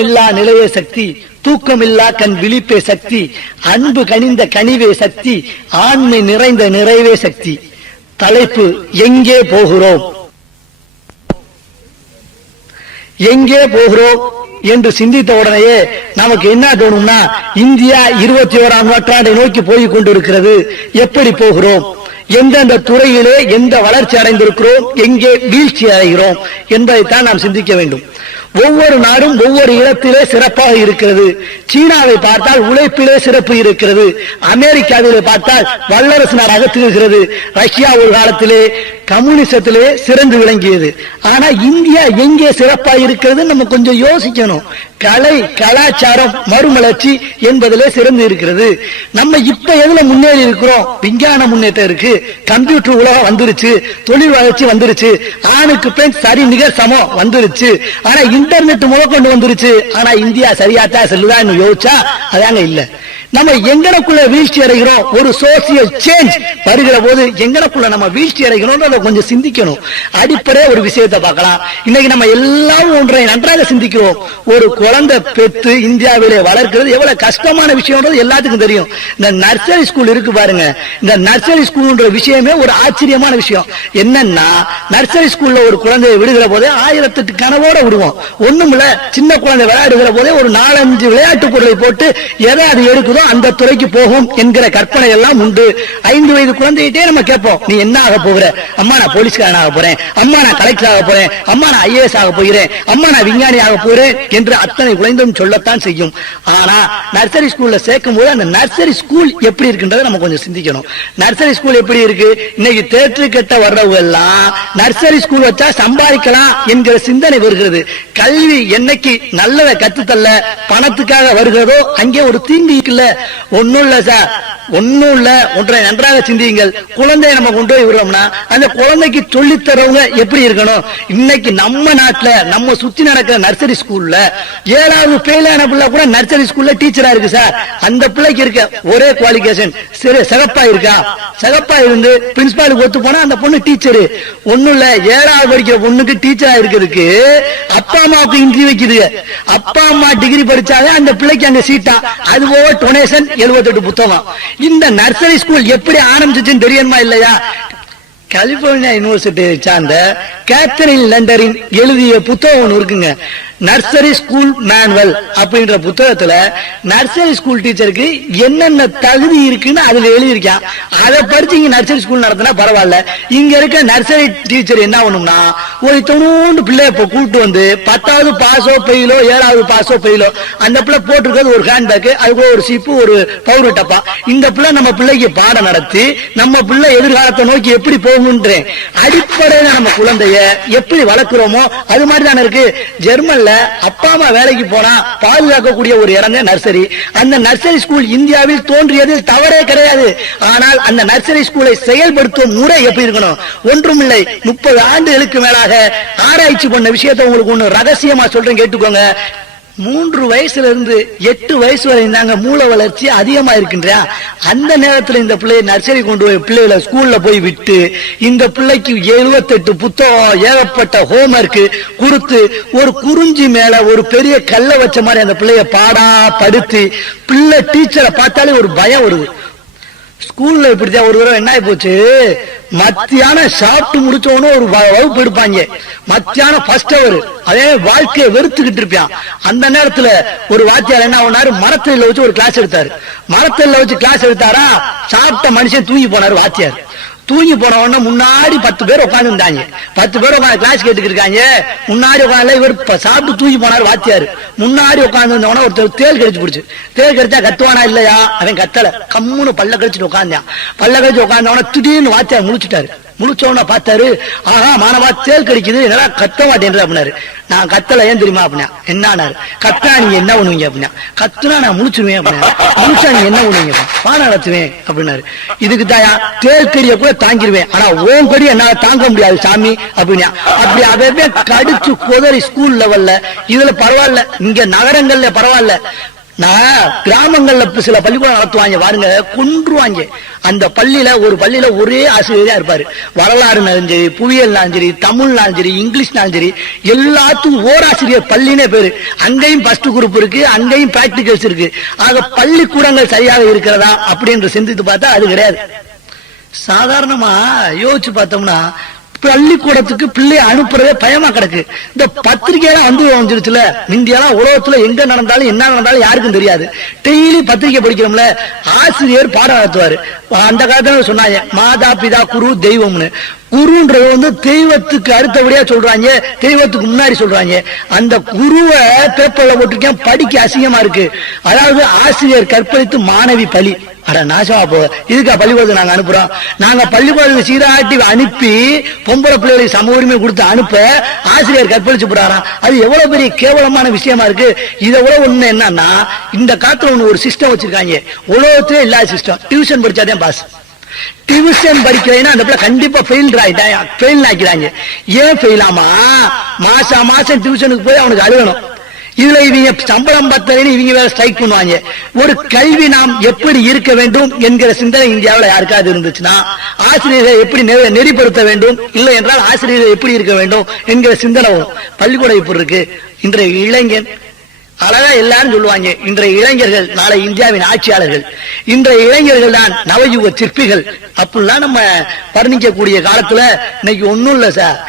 தூக்கமில்லா நிலைய சக்தி, தூக்கமில்லா கண் விழிப்பே சக்தி, அன்பு கனிந்த கனிவே சக்தி, ஆண்மை நிறைந்த நிறைவே சக்தி. தலைப்பு எங்கே போகிறோம்? எங்கே போகிறோம் என்று சிந்தித்த உடனேயே நமக்கு என்ன தோணும்னா, இந்தியா 21ஆம் நூற்றாண்டை நோக்கி போய் கொண்டிருக்கிறது. எப்படி போகிறோம்? எந்தெந்த துறையிலே எந்த வளர்ச்சி அடைந்திருக்கிறோம், எங்கே வீழ்ச்சி அடைகிறோம் என்பதைத்தான் நாம் சிந்திக்க வேண்டும். ஒவ்வொரு நாடும் ஒவ்வொரு இடத்திலே சிறப்பாக இருக்கிறது. சீனாவை பார்த்தால் உழைப்பிலே சிறப்பு இருக்கிறது. அமெரிக்காவிலே பார்த்தால் வல்லரசு நாடாக திகழ்கிறது. ரஷ்யா ஒரு காலத்திலே கம்யூனிசத்திலே சிறந்து விளங்கியது. ஆனா இந்தியா எங்கே சிறப்பாக இருக்கிறது நம்ம கொஞ்சம் யோசிக்கணும். கலை கலாச்சாரம் மறுமலர்ச்சி என்பதிலே சிறந்து இருக்கிறது. நம்ம இப்ப எதுல முன்னேறி இருக்கிறோம்? விஞ்ஞான முன்னேற்றம் இருக்கு, கம்ப்யூட்டர் உலகம் வந்துருச்சு, தொழில் வளர்ச்சி வந்துருச்சு, ஆணுக்கு பெண் சரி நிகர் சமம் வந்துருச்சு, ஆனா இன்டர்நெட் முதற்கொண்டு வந்துருச்சு. ஆனா இந்தியா சரியாத்தா செல்லுதான் யோசிச்சா அதாங்க இல்ல. நம்ம எங்கனக்குள்ள வீழ்ச்சி அடைகிறோம்? ஒரு சோசியல் சேஞ்ச் வருகிற போது எங்கனக்குள்ள நம்ம வீழ்ச்சி அடைகிறோம் கொஞ்சம் சிந்திக்கணும். அடிப்படை ஒரு விஷயத்தை பார்க்கலாம். இன்னைக்கு நம்ம எல்லாரும் ஒன்றை நன்றாக சிந்திக்கிறோம். ஒரு குழந்தை பெற்று இந்தியாவிலே வளர்க்கிறது எவ்வளவு கஷ்டமான விஷயம் எல்லாத்துக்கும் தெரியும். இந்த நர்சரி ஸ்கூல் இருக்கு பாருங்க, இந்த நர்சரி ஸ்கூல்ன்ற விஷயமே ஒரு ஆச்சரியமான விஷயம். என்னன்னா நர்சரி ஸ்கூல்ல ஒரு குழந்தையை விடுகிற போதே 1008 கனவோட விடுவோம். ஒண்ணுமில்ல, சின்ன குழந்தை விளையாடுகிற போதே ஒரு 4-5 விளையாட்டு பொருளை போட்டு எதை அது எடுக்குதோ அந்த துறைக்கு போகும் என்கிற கற்பனை எல்லாம் உண்டு. 5 வயது குழந்தைகிட்டே நம்ம கேட்போம், நீ என்ன ஆக போகிற? அம்மா நான் போலீஸ்காரன் ஆக போறேன், அம்மா நான் கலெக்டர் ஆக போறேன், அம்மா நான் IAS ஆக போகிறேன், அம்மா நான் விஞ்ஞானி ஆக போறேன் என்று அத்தனை குழந்தையும் சொல்லத்தான் செய்யும். ஆனா நர்சரி ஸ்கூல்ல சேர்க்கும் போது அந்த நர்சரி ஸ்கூல் எப்படி இருக்குன்றதை நம்ம கொஞ்சம் சிந்திக்கணும். நர்சரி ஸ்கூல் எப்படி இருக்கு? இன்னைக்கு தேற்று கட்ட வர்றவங்க எல்லாம் நர்சரி ஸ்கூல் வச்சா சம்பாதிக்கலாம் என்கிற சிந்தனை வருகிறது. கல்வி என்னைக்கு நல்லதை கத்துத்தல்ல பணத்துக்காக வருகிறதோ அங்கே ஒரு தீங்கு இருக்குல்ல. ஒன்னும் இல்ல சார், ஒன்னும் இல்ல, ஒன்றை நன்றாக சிந்தியுங்கள். குழந்தைய நம்ம கொண்டு போய் விடுறோம்னா அந்த குழந்தைக்கு சொல்லி தரவங்க எப்படி இருக்கணும்? இன்னைக்கு நம்ம நாட்டுல நம்ம சுத்தி நடக்கிற நர்சரி ஸ்கூல்ல 7வது ஃபெயிலான பிள்ளை கூட நர்சரி ஸ்கூல்ல டீச்சரா இருக்கு சார். அந்த பிள்ளைக்கு இருக்க ஒரே குவாலிபிகேஷன் சிகப்பா இருக்கா, சிகப்பா இருந்து பிரின்சிபாலுக்கு ஒத்து போனா அந்த பொண்ணு டீச்சரு. ஒன்னும் இல்ல, 7வது படிக்கிற பொண்ணுக்கு டீச்சரா இருக்கிறதுக்கு அப்பா அம்மாவுக்கு இன்ட்ரி வைக்குது. அப்பா அம்மா டிகிரி படிச்சாலே அந்த பிள்ளைக்கு அங்க சீட்டா. அது போக டொனேஷன் 78 புத்தகம். இந்த நர்சரி ஸ்கூல் எப்படி ஆரம்பிச்சுன்னு தெரியுமா இல்லையா? கலிபோர்னியா யூனிவர்சிட்டியை சார்ந்த கேத்தரின் லண்டரின் எழுதிய புத்தகம் ஒன்று இருக்குங்க, நர்சரி ஸ்கூல் மேனுவல் அப்படின்ற புத்தகத்துல நர்சரி ஸ்கூல் டீச்சருக்கு என்னென்ன தகுதி இருக்குன்னு அதுல எழுதியிருக்கான். அதை படிச்சு இங்க நர்சரி ஸ்கூல் நடத்தினா பரவாயில்ல. இங்க இருக்க நர்சரி டீச்சர் என்ன பண்ணும்னா ஒரு 90 பிள்ளைய கூட்டு வந்து 10வது பாஸோ பெயிலோ 7வது பாஸோ பெயிலோ அந்த பிள்ளை போட்டிருக்கிறது ஒரு ஹேண்ட்பேக், அதுக்கு ஒரு சீப்பு ஒரு பவுடர் டப்பா. இந்த பிள்ளை நம்ம பிள்ளைக்கு பாடம் நடத்தி நம்ம பிள்ளை எதிர்காலத்தை நோக்கி எப்படி போகும்ன்றேன். அடிப்படையில நம்ம குழந்தைய எப்படி வளர்க்கிறோமோ அது மாதிரி தானே இருக்கு. ஜெர்மன்ல அப்பா அம்மா வேலைக்கு போனா பாதுகாக்கக்கூடிய ஒரு இடம் நர்சரி. அந்த நர்சரி ஸ்கூல் இந்தியாவில் தோன்றியதில் தவறே கிடையாது. ஆனால் அந்த நர்சரி ஸ்கூலை செயல்படுத்தும் முறை எப்படி இருக்கணும்? ஒன்றுமில்லை, 30 ஆண்டுகளுக்கு மேலாக ஆராய்ச்சி பண்ண விஷயத்தை உங்களுக்கு ஒண்ணு ரகசியமா சொல்றேன், கேட்டுக்கோங்க. 3 வயசுல இருந்து 8 வயசு வரை இருந்தாங்க மூளை வளர்ச்சி அதிகமா இருக்கின்றா. அந்த நேரத்தில் இந்த பிள்ளையை நர்சரி கொண்டு போய் பிள்ளைகளை ஸ்கூல்ல போய் விட்டு இந்த பிள்ளைக்கு 78 புத்தகம் ஏகப்பட்ட ஹோம்வொர்க் கொடுத்து ஒரு குறிஞ்சி மேல ஒரு பெரிய கல்ல வச்ச மாதிரி அந்த பிள்ளைய பாடா படுத்தி பிள்ளை டீச்சரை பார்த்தாலே ஒரு பயம் வருது. ஸ்கூல்ல இப்படிதான் ஒரு தடவை என்ன ஆகி போச்சு, மத்தியானம் சாப்பிட்டு முடிச்சவனு ஒரு வகுப்பு எடுப்பாங்க. மத்தியானம் ஃபர்ஸ்ட் அவர் அதே வாழ்க்கையை வெறுத்துக்கிட்டு இருப்பான். அந்த நேரத்துல ஒரு வாத்தியார் என்ன பண்ணாரு, மரத்துல வச்சு ஒரு கிளாஸ் எடுத்தாரு. மரத்துல வச்சு கிளாஸ் எடுத்தாரா, சாப்பிட்ட மனுஷன் தூங்கி போனாரு. வாத்தியார் தூங்கி போன உடனே முன்னாடி 10 பேர் உட்கார்ந்து இருந்தாங்க. 10 பேர் உட்காந்து கிளாஸ் கேட்டுக்கிட்டு இருக்காங்க. முன்னாடி உட்காந்து இவர் சாப்பிட்டு தூங்கி போனாரு. வாத்தியார் முன்னாடி உட்கார்ந்து இருந்தவன ஒருத்தர் தேல் கடிச்சு பிடிச்சு. தேல் கடிச்சா கத்துவானா இல்லையா? அவன் கத்தல, கம்முன்னு பல்ல கடிச்சிட்டு உட்காந்தான். பல்ல கடிச்சு உட்கார்ந்தவன திடீர்னு வாத்தியார் முழிச்சுட்டாரு. முழிச்சவன பார்த்தாரு, ஆஹா மாணவா தேல் கடிக்குது, என்னடா கத்த மாட்டேன் அப்படின்னாரு. நான் கத்தல, ஏன் தெரியுமா அப்படின்னா. என்னானாரு, கத்தா நீங்க என்ன பண்ணுவீங்க அப்படின்னா. கத்துனா நான் முழிச்சுருவேன் அப்படின்னா. முழிச்சா நீங்க என்ன பண்ணுவீங்க? பாடம் நடத்துவேன் அப்படின்னாரு. இதுக்கு தாயா தேல் கடிய கூட தாங்கிருவேன், ஆனா ஓம் கடி என்னால தாங்க முடியாது சாமி அப்படின்னா. அப்படி அதே கடிச்சு கொதறி ஸ்கூல் லெவல்ல இதுல பரவாயில்ல, இங்க நகரங்கள்ல பரவாயில்ல, நான் கிராமங்கள்ல சில பள்ளிக்கூடம் நடத்துவாங்க பாருங்க, கொன்றுவாங்க. அந்த ஒரு பள்ளியில ஒரே ஆசிரியரா இருப்பாரு. வரலாறுனாலும் சரி, புவியியல்னாலும் சரி, தமிழ்னாலும் சரி, இங்கிலீஷ்னாலும் சரி, எல்லாத்துக்கும் ஓராசிரியர் பள்ளினே பேரு. அங்கேயும் ஃபர்ஸ்ட் குரூப் இருக்கு, அங்கேயும் பிராக்டிகல்ஸ் இருக்கு. ஆக பள்ளிக்கூடங்கள் சரியாக இருக்கிறதா அப்படின்னு சிந்தித்து பார்த்தா அது கிடையாது. சாதாரணமா யோசிச்சு பார்த்தோம்னா பள்ளிக்கூடத்துக்கு பிள்ளைய அனுப்புறதே பயமா கிடக்கு. இந்த பத்திரிகையெல்லாம் வந்துருச்சுல, இந்தியாலாம் உலகத்துல எங்க நடந்தாலும் என்ன நடந்தாலும் யாருக்கும் தெரியாது. டெய்லி பத்திரிகை படிக்கிறோம்ல, ஆசிரியர் பாடம் நடத்துவாரு. அந்த காலத்துல சொன்னாங்க மாதா பிதா குரு தெய்வம்னு. குருன்றது தெய்வத்துக்கு அடுத்தபடியா சொல்றாங்க, தெய்வத்துக்கு முன்னாடி சொல்றாங்க. அந்த குருவை பேப்பர்ல போட்டிருக்கேன், படிக்க அசிங்கமா இருக்கு. அதாவது ஆசிரியர் கற்பழித்து மாணவி பலி. அட நாசமா போ, இதுக்கா பள்ளிக்கூடத்துக்கு நாங்க அனுப்புறோம்? நாங்க பள்ளிக்கூடத்துக்கு சீராட்டி அனுப்பி பொம்பளை பிள்ளைகளுக்கு சம உரிமை கொடுத்து அனுப்ப ஆசிரியர் கற்பழிச்சு போறாராம். அது எவ்வளவு பெரிய கேவலமான விஷயமா இருக்கு. இதை விட ஒண்ணு என்னன்னா, இந்த காலத்துல ஒண்ணு ஒரு சிஸ்டம் வச்சிருக்காங்க, உலகத்திலே இல்லாத சிஸ்டம். டியூஷன் படிச்சாதான் பாஸ். டியூஷன் படிக்கிறேன்னா அந்த பிள்ளை கண்டிப்பா ஃபெயில் ஆக்கிறாங்க. ஏன் ஃபெயில் ஆமா? மாசம் டியூஷனுக்கு போய் அவனுக்கு அழுகணும். இதுல இவங்க சம்பளம் பத்தலைன்னு இவங்க வேற ஸ்ட்ரைக் பண்ணுவாங்க. ஒரு கல்வி நாம் எப்படி இருக்க வேண்டும் என்கிற சிந்தனை இந்தியாவில் யாருக்காவது இருந்துச்சுன்னா, ஆசிரியரை எப்படி நெறிப்படுத்த வேண்டும், இல்லை என்றால் ஆசிரியரை எப்படி இருக்க வேண்டும் என்கிற சிந்தனை வரும். பள்ளிக்கூடம் இப்படி இருக்கு. இன்றைய இளைஞன் அழகா எல்லாரும் சொல்லுவாங்க, இன்றைய இளைஞர்கள் நாளை இந்தியாவின் ஆட்சியாளர்கள், இன்றைய இளைஞர்கள் தான் நவயுக சிற்பிகள் அப்படிலாம் நம்ம வர்ணிக்கக்கூடிய காலத்துல இன்னைக்கு ஒண்ணும் இல்ல சார்,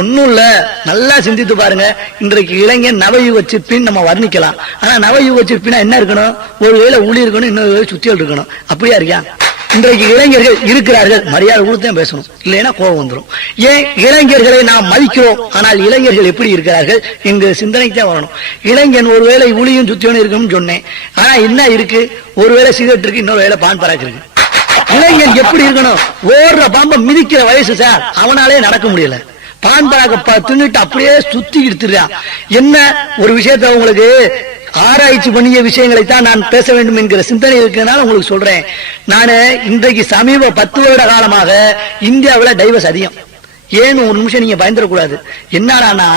ஒன்னும் இல்ல. நல்லா சிந்தித்து பாருங்க. இன்றைக்கு இளைஞன் நவயுக சிற்பின்னு நம்ம வர்ணிக்கலாம். ஆனா நவயுக சிற்பினா என்ன இருக்கணும்? ஒரு வேளை ஊழி இருக்கணும், இன்னொரு வேலை சுத்தியல் இருக்கணும். அப்படியா இருக்கியா? இன்றைக்கு இளைஞர்கள் இருக்கிறார்கள், மரியாதை கொடுத்து பேசணும், இல்லைன்னா கோபம் வந்துடும். ஏன் இளைஞர்களை நாம் மதிக்கிறோம், ஆனால் இளைஞர்கள் எப்படி இருக்கிறார்கள் எங்க சிந்தனைக்கு தான் வரணும். இளைஞன் ஒருவேளை ஊழியும் சுத்தியும் இருக்கணும்னு சொன்னேன். ஆனா என்ன இருக்கு? ஒருவேளை சிகரெட் இருக்கு, இன்னொரு வேளை பான் பராக்கு இருக்கு. இளைஞன் எப்படி இருக்கணும்? ஓடுற பாம்ப மிதிக்கிற வயசு சார், அவனாலே நடக்க முடியல. பான் பராக்க தின்னுட்டு அப்படியே சுத்தி எடுத்துறான். என்ன ஒரு விஷயத்த உங்களுக்கு ஆராய்ச்சி பண்ணிய விஷயங்களை தான் நான் பேச வேண்டும் என்கிற சிந்தனை இருக்கிறதுனால உங்களுக்கு சொல்றேன். நானு இன்றைக்கு சமீப 10 வருட காலமாக இந்தியாவில் டைவர்ஸ் அதிகம். ஏன்னு ஒரு நிமிஷம் நீங்க பயந்துடக்கூடாது. என்னன்னா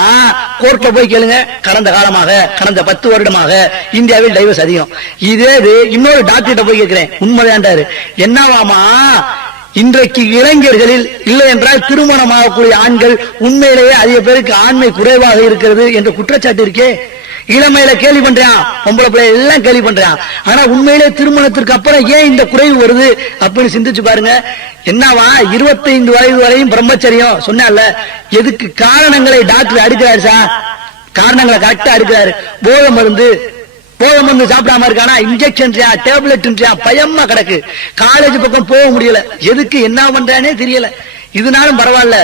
கோர்ட்ல போய் கேளுங்க, கடந்த 10 வருடமாக இந்தியாவில் டைவர்ஸ் அதிகம். இதே இன்னொரு டாக்டர்கிட்ட போய் கேட்கிறேன், உண்மைதான்டாரு. என்னவாமா இன்றைக்கு இளைஞர்களில் இல்லை என்றால் திருமணம் ஆகக்கூடிய ஆண்கள் உண்மையிலேயே அதிக பேருக்கு ஆண்மை குறைவாக இருக்கிறது என்ற குற்றச்சாட்டு இருக்கே. இளமையில கேள்வி பண்றான், பொம்பளை பிள்ளை எல்லாம் கேள்வி பண்றான். ஆனா உண்மையிலே திருமணத்திற்கு அப்புறம் ஏன் இந்த குறைவு வருது அப்படின்னு சிந்திச்சு பாருங்க. என்னவா 25 வயது வரையும் பிரம்மச்சரியம் சொன்னால, எதுக்கு காரணங்களை டாக்டர் அடுக்கிறாரு சார், காரணங்களை கரெக்டா அடுக்கிறாரு. போதை மருந்து சாப்பிடாம இருக்கானா, இன்ஜெக்ஷன் டேப்லெட் பயமா கிடக்கு. காலேஜ் பக்கம் போக முடியல, எதுக்கு என்ன பண்றானே தெரியல. இதனாலும் பரவாயில்ல,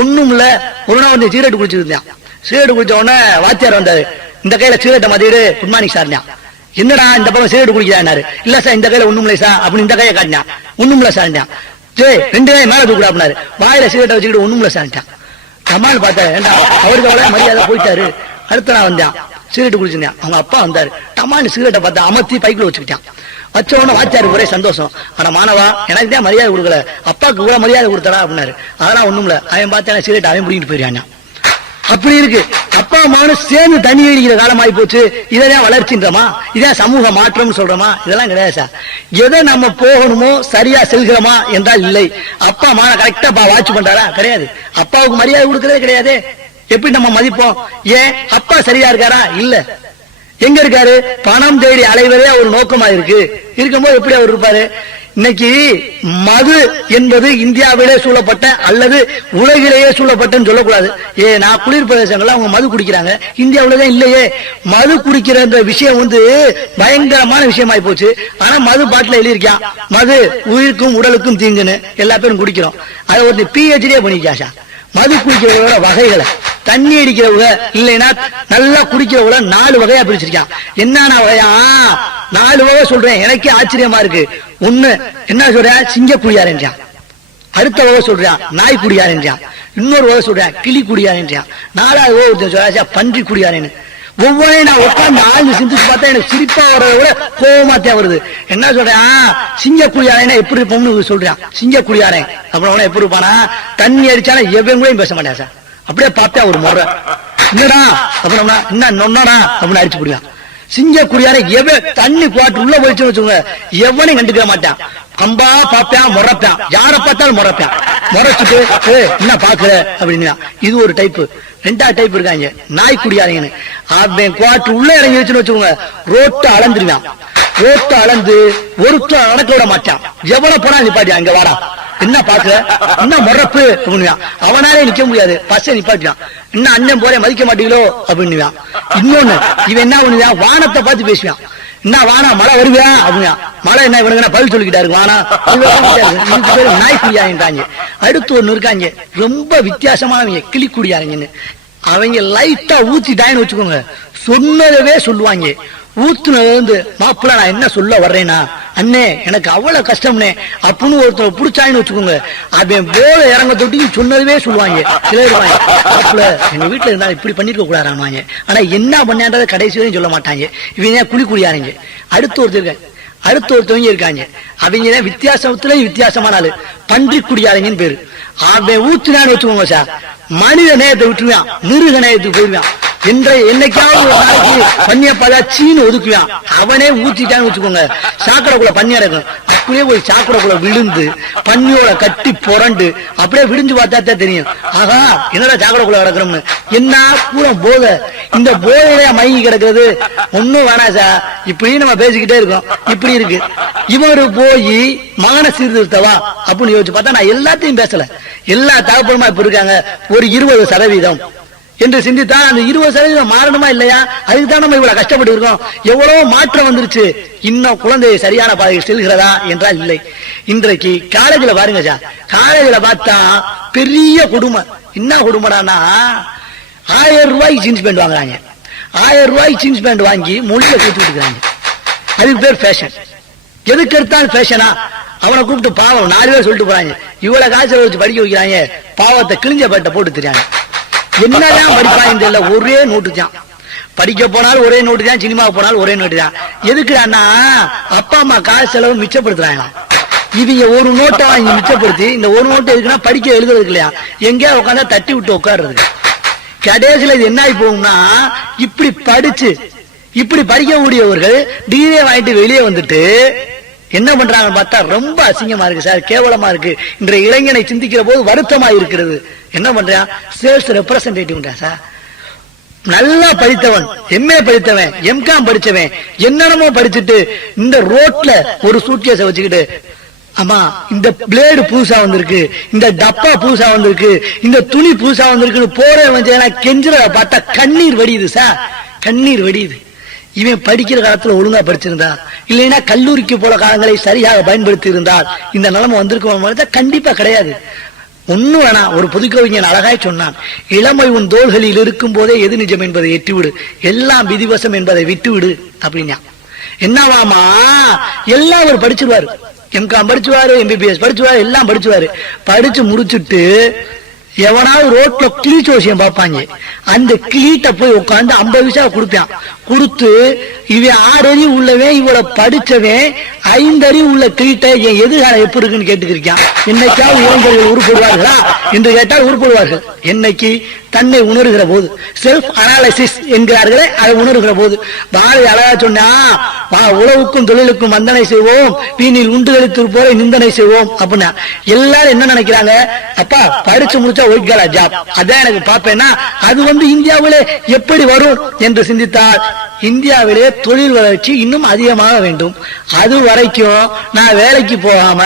ஒண்ணும் இல்ல. ஒரு நாள் வந்து சிகரெட் குடிச்சிருந்தான். சிகரெட் குடிச்ச உடனே வாத்தியார் வந்தாரு. இந்த கையில சிகரெட்டை மாத்திட்டு குட் மார்னிங் சார், என்னடா இந்த பக்கம் சிகரெட் குடிக்கிறாரு. இல்ல சார் இந்த கையில ஒண்ணும் இல்லை சார் அப்படின்னு இந்த கையை காட்டினான். ஒண்ணும் இல்ல சார், 2 கையை மேல தூக்கூட அப்படின்னாரு. வாயில சிகரெட்டை வச்சுக்கிட்டு ஒண்ணும் இல்ல சார். கமால் பார்த்தா அவருக்கு அவ்வளவு மரியாதை போயிட்டாரு. அடுத்த நான் வந்தான், சிகரெட் குடிச்சிருந்தேன். அவங்க அப்பா வந்தாரு, டமான்னு சிகரெட்டை பார்த்தா அமர்த்தி பைக்குல வச்சுக்கிட்டான். வச்ச உடனே வாத்தியாரு ஒரே சந்தோஷம். ஆனா மாணவா எனக்கு தான் மரியாதை கொடுக்கல, அப்பாவுக்கு கூட மரியாதை கொடுத்தடா அப்படின்னாரு. அதெல்லாம் ஒண்ணும் இல்ல, அவன் பார்த்தா சிகரெட் அவன் பிடிக்கிட்டு போயிருக்கான். அப்படி இருக்கு. அப்பா அம்மாவும் சேர்ந்து தண்ணி அடிக்கிற காலம் ஆகி போச்சு. இதான் வளர்ச்சின்றமா, இதான் சமூக மாற்றம் சொல்றோமா? இதெல்லாம் கிடையாது சார். எதை நம்ம போகணுமோ சரியா செல்கிறோமா என்றால் இல்லை. அப்பா அம்மா கரெக்டா வாட்ச் பண்றாரா? கிடையாது. அப்பாவுக்கு மரியாதை கொடுக்கறதே கிடையாது. எப்படி நம்ம மதிப்போம்? ஏன் அப்பா சரியா இருக்காரா? இல்ல. எங்க இருக்காரு? பணம் தேடி அலைவதே ஒரு நோக்கமா இருக்கும்போது எப்படி அவர் இருப்பாரு? இன்னைக்கு மது என்பது இந்தியாவிலே சூழப்பட்ட அல்லது உலகிலேயே சூழப்பட்டன்னு சொல்லக்கூடாது. நான் குளிர் பிரதேசங்கள்ல அவங்க மது குடிக்கிறாங்க, இந்தியாவிலதான் இல்லையே. மது குடிக்கிற விஷயம் பயங்கரமான விஷயமாயி போச்சு. ஆனா மது பாட்டில எழுதியிருக்கான், மது உயிருக்கும் உடலுக்கும் தீங்குன்னு. எல்லா பேரும் குடிக்கிறோம். அதை ஒரு PhD பண்ணிக்காசா. மது குடிக்கிறவங்களோட வகைகளை, தண்ணி அடிக்கிறவங்க இல்லைன்னா நல்லா குடிக்கிறவங்கள 4 வகையா பிரிச்சிருக்கான். என்னென்ன வகையா? 4 வகை சொல்றேன், எனக்கே ஆச்சரியமா இருக்கு. ஒண்ணு என்ன சொல்ற? சிங்க குடியார் என்றான். அடுத்த வகை சொல்றான் நாய் குடியார் என்றான். இன்னொரு வகை சொல்றான் கிளி குடியார் என்றான். 4வது வகை சொல்றா பன்றி குடியாரேன்னு. ஒவ்வொன்றையும் நான் உட்கார்ந்து ஆழ்ந்து சிந்திச்சு பார்த்தா எனக்கு சிரிப்பா வர்றத விட கோபமாத்தான் வருது. என்ன சொல்றேன்? சிங்க குடியாரேன்னா எப்படி இருப்போம்னு சொல்றான். சிங்க குடியாரன் அப்புறம் எப்படி இருப்பானா, தண்ணி அடிச்சாலும் எவன் கூட பேச மாட்டேன் சார். அப்படியே பார்த்தா ஒரு முறை, என்னடா அப்புறம் என்ன நொன்னடா அப்படின்னு அடிச்சு போடுவான். சிங்க குடியார தண்ணி குவாட்டு உள்ள போயிடுச்சு வச்சுக்கோங்க, எவனையும் கண்டுக்க மாட்டான். கம்பா பாப்பான், முறைப்பான், யார பார்த்தாலும் முறைப்பான். முறைச்சிட்டு என்ன பாக்குற அப்படின்னா இது ஒரு டைப். ரெண்டாவது டைப் இருக்காங்க நாய் குடியாரங்கன்னு. அவன் குவாட்டு உள்ள இறங்கி வச்சுன்னு வச்சுக்கோங்க, ரோட்டை அளந்துருவான். ரோட்டை அளந்து ஒருத்தர் நடக்க விட மாட்டான். எவ்வளவு போனா நிப்பாட்டியா, இங்க வாடா, என்ன பாக்குற, என்ன முறப்பு அப்படின்னா அவனாலே நிக்க முடியாது, பஸ்ஸை நிப்பாட்டினான். இன்னும் அண்ணன் போறேன் மதிக்க மாட்டீங்களோ அப்படின்னு. இன்னொன்னு இவன் என்ன பண்ணுவான், வானத்தை பார்த்து பேசுவான். என்ன வானா மழை வருவியா அப்படின்னா, மழை என்ன இவனுக்கு பதில் சொல்லிக்கிட்டாரு, வானா நாய் குடியாங்க. அடுத்து ஒண்ணு இருக்காங்க ரொம்ப வித்தியாசமானவங்க, கிளி குடியாரங்கன்னு. அவங்க லைட்டா ஊத்திட்டான்னு வச்சுக்கோங்க, சொன்னதவே சொல்லுவாங்க. ஊத்துனது வந்து மாப்பிள்ள நான் என்ன சொல்ல வர்றேன்னா, அண்ணே எனக்கு அவ்வளவு கஷ்டம்னே அப்படின்னு ஒருத்தர் பிடிச்சாயின்னு வச்சுக்கோங்க, அவன் போல இறங்க தொட்டி சொன்னதுவே சொல்லுவாங்க. சிலர் மாப்பிள்ள எங்க வீட்டுல இருந்தா இப்படி பண்ணிருக்க கூடாது, ஆனா என்ன பண்ணான்றத கடைசி வரையும் சொல்ல மாட்டாங்க. இவங்க குழி குடியாரங்க. அடுத்தவங்க இருக்காங்க, அவங்க வித்தியாசத்துல வித்தியாசமான ஆளு, பன்றி குடியாரங்கன்னு பேரு. அவன் ஊத்துனான்னு வச்சுக்கோங்க சார், மனித நேயத்தை விட்டுருவான், மிருக நேயத்துக்கு போயிருவான். என்னைக்காவது ஒரு நாளைக்கு பண்ணிய பதாச்சின்னு ஒதுக்குவான். அவனே ஊத்திட்டான்னு வச்சுக்கோங்க, சாக்கடைக்குள்ள பண்ணி இருக்கும். அப்படியே போய் சாக்கடைக்குள்ள விழுந்து பண்ணியோட கட்டி புரண்டு அப்படியே விடிஞ்சு பார்த்தா தெரியும், ஆகா என்னடா சாக்கடைக்குள்ள கிடக்குறோம்னு. என்ன பூரா போதை, இந்த போதையில மயங்கி கிடக்குறது. ஒன்னும் வேணாம் சார், இப்படி நம்ம பேசிக்கிட்டே இருக்கோம், இப்படி இருக்கு. இவரு போய் மான சீர்திருத்தவா அப்படின்னு யோசிச்சு பார்த்தா நான் எல்லாத்தையும் பேசல. எல்லா தகப்பனுமா இப்ப இருக்காங்க ஒரு 20% என்று சிந்தித்தா அந்த 20% மாறணுமா இல்லையா? அதுக்கு தான் நம்ம இவ்வளவு கஷ்டப்பட்டு இருக்கோம். எவ்வளவு மாற்றம் வந்துருச்சு, இன்னும் குழந்தை சரியான பாதையில் செல்கிறதா என்றால் இல்லை. இன்றைக்கு காலேஜ்ல பாருங்க சார், காலேஜ்ல பார்த்தா பெரிய கொடுமை. என்ன கொடுமைடானா, 1000 ரூபாய்க்கு ஜீன்ஸ் பேண்ட் வாங்குறாங்க. 1000 ரூபாய்க்கு ஜீன்ஸ் பேண்ட் வாங்கி மொழியில கூப்பிட்டு இருக்காங்க. அதுக்கு பேர் ஃபேஷன். எதுக்கு எடுத்தாலும் ஃபேஷனா? அவனை கூப்பிட்டு பாவம் 4 பேர் சொல்லிட்டு போறாங்க, இவ்வளவு காய்ச்சல் வச்சு படிக்க வைக்கிறாங்க, பாவத்தை கிழிஞ்ச பேட்டை போட்டு தெரியாங்க. என்னதான் படிப்பாங்க தெரியல, ஒரே நோட்டு தான். படிக்க போனாலும் ஒரே நோட்டு தான், சினிமாவுக்கு போனாலும் ஒரே நோட்டு தான். எதுக்குடான்னா அப்பா அம்மா காசு செலவு மிச்சப்படுத்துறாங்க. இவங்க ஒரு நோட்டை வாங்கி மிச்சப்படுத்தி, இந்த ஒரு நோட்டு எதுக்குன்னா படிக்க எழுதுறதுக்கு இல்லையா, எங்கேயா உட்காந்தா தட்டி விட்டு உட்காடுறதுக்கு. கடைசியில இது என்ன ஆகி போகும்னா, இப்படி படிச்சு இப்படி படிக்கக்கூடியவர்கள் டிகிரியை வாங்கிட்டு வெளியே வந்துட்டு என்ன பண்றாங்க பார்த்தா ரொம்ப அசிங்கமா இருக்கு சார், கேவலமா இருக்கு. இன்றைய இளைஞனை சிந்திக்கிற போது வருத்தமா இருக்கிறது. என்ன பண்றான், சேல்ஸ் ரெப்ரசன்டேட்டிவ் சார், நல்லா படித்தவன், எம்ஏ படித்தவன், எம்காம் படிச்சவன், என்னென்னமோ படிச்சுட்டு இந்த ரோட்ல ஒரு சூட்கேஸ வச்சுக்கிட்டு, ஆமா இந்த பிளேடு புதுசா வந்திருக்கு, இந்த டப்பா புதுசா வந்திருக்கு, இந்த துணி புதுசா வந்திருக்குன்னு போற கெஞ்சுறத பார்த்தா கண்ணீர் வடியுது சார், கண்ணீர் வடியுது. இவன் படிக்கிற காலத்துல ஒழுங்கா படிச்சிருந்தா, இல்லைன்னா கல்லூரிக்கு போல காலங்களை சரியாக பயன்படுத்தி இருந்தால் இந்த நிலைமை வந்திருக்க கண்டிப்பா கிடையாது. ஒண்ணு வேணா, ஒரு புதுக்கவிஞன் அழகாய் சொன்னான், இளமை உன் தோள்களில் இருக்கும் போதே எது நிஜம் என்பதை எட்டிவிடு, எல்லாம் விதிவசம் என்பதை விட்டுவிடு அப்படின்னா. என்னவாமா, எல்லாம் அவர் படிச்சிருவாரு, எம்காம் படிச்சுவாரு, எம்பிபிஎஸ் படிச்சுவாரு, எல்லாம் படிச்சுவாரு. படிச்சு முடிச்சுட்டு எவனாவது ரோட்ல கிளி ஜோசியம் பார்ப்பாங்க, அந்த கிளீட்ட போய் உட்காந்து 50 பைசா கொடுப்பான். கொடுத்து இவன் 6 அறிவு உள்ளவன், இவ்வளவு படிச்சவன் 5 அறிவு உள்ள கிளீட்ட என் எதிர்காலம் எப்படி இருக்குன்னு கேட்டுக்கிருக்கான். என்னைக்காவது இளைஞர்கள் உருப்படுவார்களா என்று கேட்டால் உருப்படுவார்கள். என்னைக்கு தன்னை உணர்கிற போது, செல்ஃப் அனாலிசிஸ் என்கிறார்களே, அதை உணர்கிற போது. பாரதி அழகா சொன்னா, உழவுக்கும் தொழிலுக்கும் வந்தனை செய்வோம், வீணில் உண்டு கழித்து போற நிந்தனை செய்வோம் அப்படின்னா. எல்லாரும் என்ன நினைக்கிறாங்க, அப்பா படிச்சு முடிச்சா ஒயிட் காலர் ஜாப், அதான் எனக்கு பார்ப்பேன்னா அது இந்தியாவிலே எப்படி வரும் என்று சிந்தித்தால், இந்தியாவிலே தொழில் வளர்ச்சி இன்னும் அதிகமாக வேண்டும். அது வரைக்கும் நான் வேலைக்கு போகாம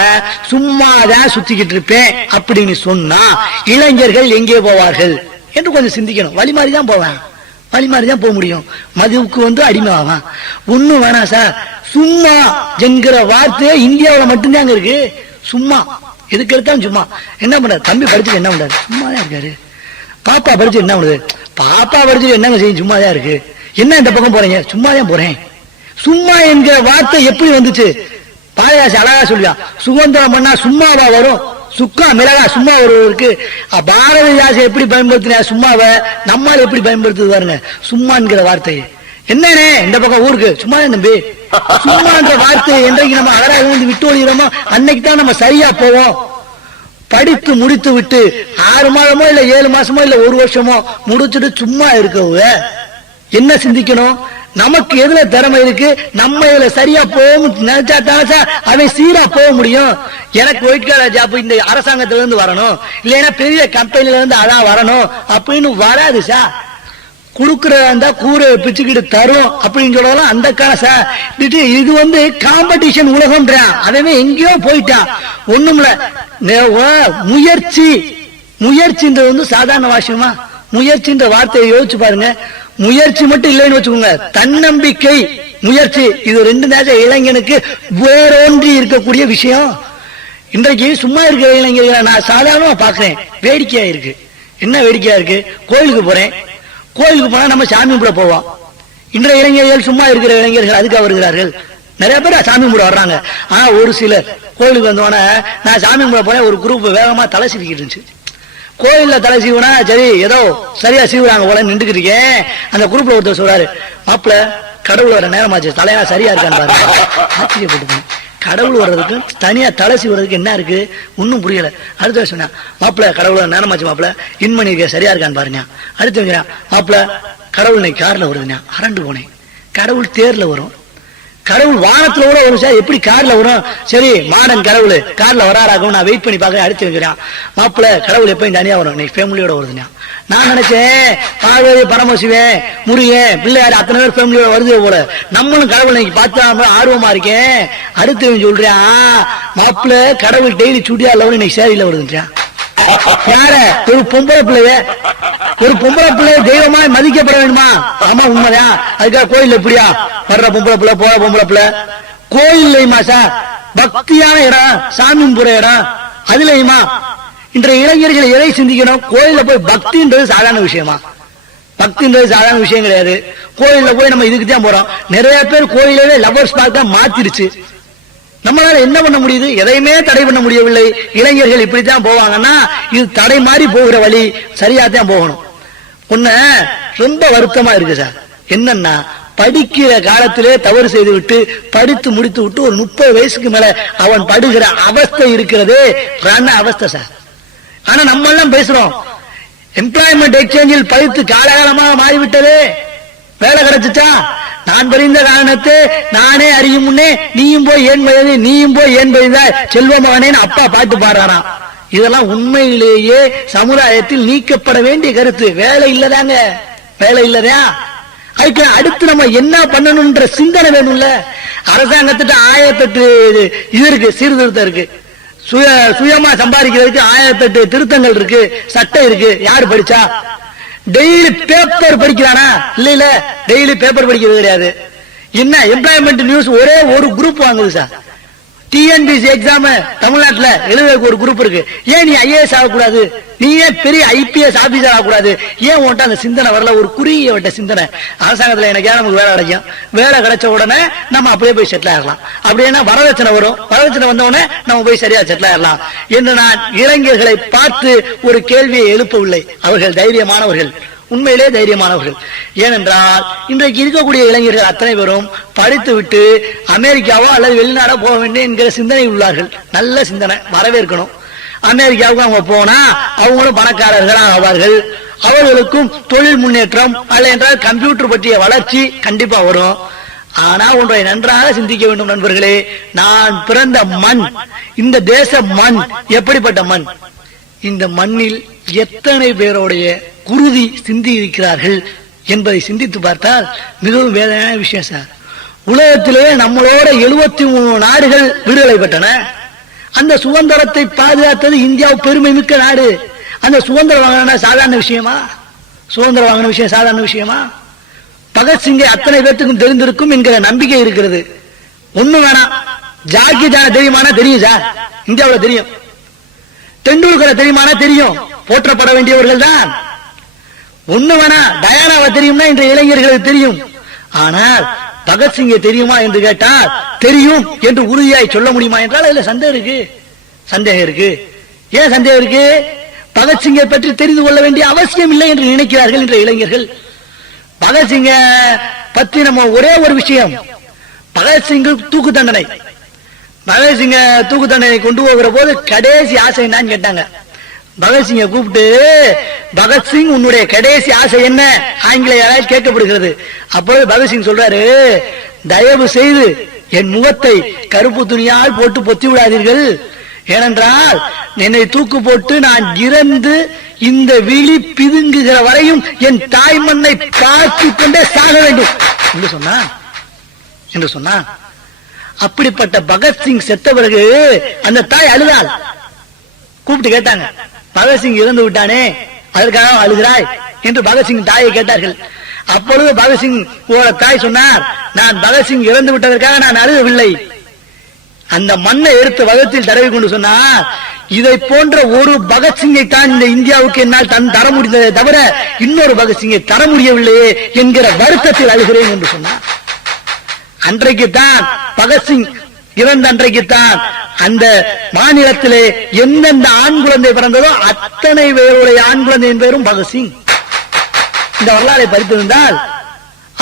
சும்மாதான் சுத்திக்கிட்டு இருப்பேன் அப்படின்னு சொன்னா இளைஞர்கள் எங்கே போவார்கள் என்று கொஞ்சம் சிந்திக்கணும். வழி மாதிரிதான் போவேன், வழி மாதிரிதான் போக முடியும். மதுவுக்கு அடிமை ஆவான். ஒண்ணும் வேணாம் சார், சும்மா என்கிற வார்த்தை இந்தியாவில் மட்டும்தான் இருக்கு. சும்மா எதுக்கு எடுத்தாலும் சும்மா. என்ன பண்றாரு தம்பி, படிச்சுட்டு என்ன பண்றாரு, சும்மாதான் இருக்காரு. பாப்பா படிச்சு என்ன பண்ணுது, பாப்பா படிச்சுட்டு என்னங்க செய்யும், சும்மாதான் இருக்கு. என்ன இந்த பக்கம் போறீங்க, சும்மாதான் போறேன். சும்மா என்கிற வார்த்தை எப்படி வந்துச்சு? பாரதிதாசி அழகா சொல்லுவான், சுதந்திரம் பண்ணா சும்மாவா வரும், சுக்கா மிளகா சும்மா ஒருவருக்கு. பாரதிதாசி எப்படி பயன்படுத்தின சும்மாவை, நம்மால் எப்படி பயன்படுத்துது பாருங்க சும்மாங்கிற வார்த்தையை. என்னன்னே இந்த பக்கம் ஊருக்கு சும்மாதான் தம்பி, சும்மான்ற வார்த்தையை என்றைக்கு நம்ம அகராக விட்டு ஒழிகிறோமோ அன்னைக்கு தான் நம்ம சரியா போவோம். படித்து முடித்து விட்டு 6 மாதமோ இல்ல 7 மாசமோ இல்ல 1 வருஷமோ முடிச்சுட்டு சும்மா இருக்கவங்க என்ன சிந்திக்கணும், நமக்கு எதுல திறமை இருக்கு, நம்ம இதுல சரியா போகும் நினைச்சா தான் சார் அவன் சீரா போக முடியும். எனக்கு ஒயிட் காலர் ஜாப் இந்த அரசாங்கத்துல இருந்து வரணும், இல்லைன்னா பெரிய கம்பெனில இருந்து அதான் வரணும் அப்படின்னு வராது சார். குடுக்கறதா கூரை பிச்சுக்கிட்டு தரும் அப்படின்னு சொல்லலாம் அந்த காசா. இது வந்து காம்படிஷன் உலகம், அதவே எங்கேயோ போயிட்டான். ஒண்ணுமில்ல, முயற்சி முயற்சின்றது வந்து சாதாரண விஷயமா? முயற்சின்ற வார்த்தையை யோசிச்சு பாருங்க. முயற்சி மட்டும் இல்லைன்னு வச்சுக்கோங்க, தன்னம்பிக்கை, முயற்சி, இது ரெண்டு நேரம் இளைஞனுக்கு வேறொன்றி இருக்கக்கூடிய விஷயம். இன்றைக்கு சும்மா இருக்கிற இளைஞர்களை நான் சாதாரணமா பாக்குறேன், வேடிக்கையா இருக்கு. என்ன வேடிக்கையா இருக்கு? கோயிலுக்கு போறேன், கோயிலுக்கு போனா நம்ம சாமி கும்பிட போவோம். இன்றைய இளைஞர்கள், சும்மா இருக்கிற இளைஞர்கள் அதுக்காக வருகிறார்கள். நிறைய பேர் சாமி கும்பிட வர்றாங்க. ஆனா ஒரு சிலர் கோயிலுக்கு வந்தோடனே நான் சாமி கும்பிட போனேன், ஒரு குரூப் வேகமா தலை சீவிக்கிட்டு இருந்துச்சு. கோயில்ல தலை சீவுனா சரி, ஏதோ சரியா சீவுறாங்க போல நின்றுட்டு இருக்கேன். அந்த குரூப்ல ஒருத்தர் சொல்றாரு, மாப்பிள்ள கடவுள் வர நேரமாச்சு, தலையா சரியா இருக்கான்னு பாருங்க. ஆச்சரியப்பட்டு கடவுள் வர்றதுக்கு தனியா தலை சீவுறதுக்கு என்ன இருக்கு ஒன்னும் புரியல. அடுத்த சொன்னா, மாப்பிள்ள கடவுள் நேரமாச்சு, மாப்பிள்ள இன்மணி இருக்க சரியா இருக்கான்னு பாருங்க. அடுத்து மாப்பிள்ள கடவுள் இன்னைக்கு கார்ல வருதுன்னா அரண்டு போனேன். கடவுள் தேர்ல வரும், கடவுள் வானத்துல கூட வரும் சார், எப்படி கார்ல வரும்? சரி, மாடன் கடவுள் கார்ல வராராகும், நான் வெயிட் பண்ணி பாக்க. அடுத்து வைக்கிறான், மாப்பிள்ள கடவுள் எப்பயும் தனியா வரும், நீ ஃபேமிலியோட வருதுன்னா. நான் நினைச்சேன் பார்வதி பரமசிவன் முருகன் பிள்ளையாரு அத்தனை பேர் ஃபேமிலியோட வருது போல, நம்மளும் கடவுள் இன்னைக்கு பார்த்தா ஆர்வமா இருக்கேன். அடுத்து சொல்றான், மாப்பிள்ள கடவுள் டெய்லி சுடியால வரும், இன்னைக்கு சேரியில வருதுன்றான். யார? ஒரு பொம்பளை பிள்ளைய, ஒரு பொம்பளை பிள்ளைய தெய்வமா மதிக்கப்பட வேண்டுமா? ஆமா உண்மைதான். அதுக்காக கோயில் எப்படியா வர்ற பொம்பளை பிள்ளை போற பொம்பளை பிள்ளை கோயில்லையுமா சார்? பக்தியான இடம், சாமி போற இடம், அதுலயுமா? இன்றைய இளைஞர்கள் எதை சிந்திக்கணும்? கோயில போய் பக்தின்றது சாதாரண விஷயமா? பக்தின்றது சாதாரண விஷயம் கிடையாது. கோயில்ல போய் நம்ம இதுக்கு தான் போறோம். நிறைய பேர் கோயிலே லவ்வர்ஸ் பார்க் தான் மாத்திருச்சு. நம்மளால என்ன பண்ண முடியுது? எதையுமே தடை பண்ண முடியவில்லை. இளைஞர்கள் இப்படித்தான் போவாங்கன்னா இது தடை மாறி போகிற வழி, சரியாத்தான் போகணும். ஒன்ன ரொம்ப வருத்தமா இருக்கு சார். என்னன்னா, படிக்கிற காலத்திலே தவறு செய்து விட்டு படித்து முடித்து விட்டு ஒரு 30 வயசுக்கு மேல அவன் படுகிற அவஸ்தை இருக்கிறதே அவஸ்தை சார். ஆனா நம்ம எல்லாம் பேசுறோம், எம்ப்ளாய்மெண்ட் எக்ஸ்சேஞ்சில் படித்து காலகாலமாக மாறிவிட்டது, வேலை கிடைச்சிச்சா, நான் பறிந்த காரணத்தை நானே அறியும் முன்னே நீயும் போய் ஏன் பயிர்ந்து, நீயும் போய் ஏன் பயிர்ந்தாய் செல்வமகனேன்னு அப்பா பாட்டு பாடுறாராம். இதெல்லாம் உண்மையிலேயே சமுதாயத்தில் நீக்கப்பட வேண்டிய கருத்து. வேலை இல்லதாங்க, வேலை இல்லதா? அதுக்கு அடுத்து நம்ம என்ன பண்ணணும்ன்ற சிந்தனை வேணும்ல. அரசாங்கத்திட்ட 1008 இது இருக்கு, சீர்திருத்தம் இருக்கு. சுயமா சம்பாதிக்கிறதுக்கு 1008 திருத்தங்கள் இருக்கு, சட்டம் இருக்கு. யாரு படிச்சா? டெய்லி பேப்பர் படிக்கிறானா? இல்ல, டெய்லி பேப்பர் படிக்கிறது கிடையாது. என்ன எம்ப்ளாய்மெண்ட் நியூஸ் ஒரே ஒரு குரூப் வாங்குது சார். டிஎன்பிசி எக்ஸாம் தமிழ்நாட்டுல எழுதுறதுக்கு ஒரு குரூப் இருக்கு. ஏன் நீ ஐஏஎஸ் ஆகக்கூடாது? நீ ஏன் பெரிய ஐபிஎஸ் ஆபீசர் ஆகக்கூடாது? ஏன் உன்ட்ட அந்த சிந்தனை வரல? ஒரு குறுகிய வட்ட சிந்தனை. அரசாங்கத்துல எனக்கு நமக்கு வேலை கிடைக்கும், வேலை கிடைச்ச உடனே நம்ம அப்படியே போய் செட்டில் ஆகலாம். அப்படின்னா வரதட்சணை வரும், வரதட்சணை வந்த உடனே நம்ம போய் சரியா செட்டில் ஆகலாம் என்று நான் இளைஞர்களை பார்த்து ஒரு கேள்வியை எழுப்பவில்லை. அவர்கள் தைரியமானவர்கள், உண்மையிலே தைரியமானவர்கள். ஏனென்றால் இன்றைக்கு இருக்கக்கூடிய இளைஞர்கள் அத்தனை பேரும் படித்து விட்டு அமெரிக்காவோ அல்லது வெளிநாடோ போக வேண்டும் என்கிற சிந்தனை உள்ளார்கள். நல்ல சிந்தனை, வரவேற்கணும். அமெரிக்காவுக்கு அவங்க போனா அவங்களும் பணக்காரர்களா ஆவார்கள், அவர்களுக்கும் தொழில் முன்னேற்றம் அல்ல என்றால் கம்ப்யூட்டர் பற்றிய வளர்ச்சி கண்டிப்பா வரும். ஆனா ஒன்றை நன்றாக சிந்திக்க வேண்டும் நண்பர்களே, நான் பிறந்த மண், இந்த தேச மண் எப்படிப்பட்ட மண்? இந்த மண்ணில் எத்தனை பேருடைய குருதி சிந்தி இருக்கிறார்கள் என்பதை சிந்தித்து பார்த்தால் மிகவும் வேதனையான விஷயம் சார். உலகத்திலேயே நம்மளோட 73 நாடுகள் விடுதலை பெற்றன. அந்த சுதந்திரத்தை பாதுகாத்தது இந்தியா பெருமை மிக்க நாடு. அந்த சுதந்திரம் வாங்கின சாதாரண விஷயமா? சுதந்திரம் வாங்கின விஷயம் சாதாரண விஷயமா? பகத்சிங்கை அத்தனை பேருக்கும் தெரிந்திருக்கும் என்கிற நம்பிக்கை இருக்கிறது. ஒண்ணு வேணாம், ஜாக்கி ஜான தெரியுமானா தெரியும் சார், இந்தியாவில் தெரியும். தெண்டுல்கரை தெரியுமானா தெரியும், போற்றப்பட வேண்டியவர்கள் தான். ஒண்ணு வேணா, டயானாவை தெரியும்னா இன்றைய இளைஞர்களுக்கு தெரியும். ஆனால் பகத்சிங்கை தெரியுமா என்று கேட்டால் தெரியும் என்று உறுதியாய் சொல்ல முடியுமா என்றால் அதுல சந்தேகம் இருக்கு. சந்தேகம் இருக்கு. ஏன் சந்தேகம் இருக்கு? பகத்சிங்கை பற்றி தெரிந்து கொள்ள வேண்டிய அவசியம் இல்லை என்று நினைக்கிறார்கள் இன்றைய இளைஞர்கள். பகத்சிங்க பற்றி நம்ம ஒரே ஒரு விஷயம், பகத்சிங்கு தூக்கு தண்டனை, பகத்சிங்க தூக்கு தண்டனை கொண்டு போகிற போது கடைசி ஆசை என்னன்னு கேட்டாங்க. பகத்சிங்க கூப்பிட்டு, பகத்சிங் உன்னுடைய கடைசி ஆசை என்ன ஆங்கிலேயரால் கேட்கப்படுகிறது. அப்பொழுது பகத்சிங் சொல்றாரு, தயவு செய்து என் முகத்தை கருப்பு துணியால் போட்டு பொத்தி விடாதீர்கள். ஏனென்றால் என்னை தூக்கு போட்டு நான் இறந்து இந்த விழி பிதுங்குகிற வரையும் என் தாய் மண்ணை பார்த்துக் கொண்டே சாக வேண்டும் என்று சொன்னான். அப்படிப்பட்ட பகத்சிங் செத்த பிறகு அந்த தாய் அழுதாள். கூப்பிட்டு கேட்டாங்க, பகத்சிங் இறந்து விட்டானே, அதற்காக அழுகிறாய் என்று பகத்சிங் தாயை கேட்டார்கள். அப்பொழுது பகத்சிங் தாய் சொன்னார், நான் பகத்சிங் இறந்து விட்டதற்காக நான் அழுகவில்லை. அந்த மண்ணை எடுத்து வகத்தில் தடவி கொண்டு சொன்னார், இதை போன்ற ஒரு பகத்சிங்கை தான் இந்த இந்தியாவுக்கு என்னால் தர முடிந்ததை தவிர இன்னொரு பகத்சிங்கை தர முடியவில்லையே என்கிற வருத்தத்தில் அழுகிறேன் என்று சொன்னார். அன்றைக்குத்தான் பகத்சிங் இறந்த அன்றைக்குத்தான் அந்த மாநிலத்திலே எந்தெந்த ஆண் குழந்தை பிறந்ததோ அத்தனை பேருடைய ஆண் குழந்தையின் பேரும் பகத்சிங். இந்த வரலாறை படித்திருந்தால்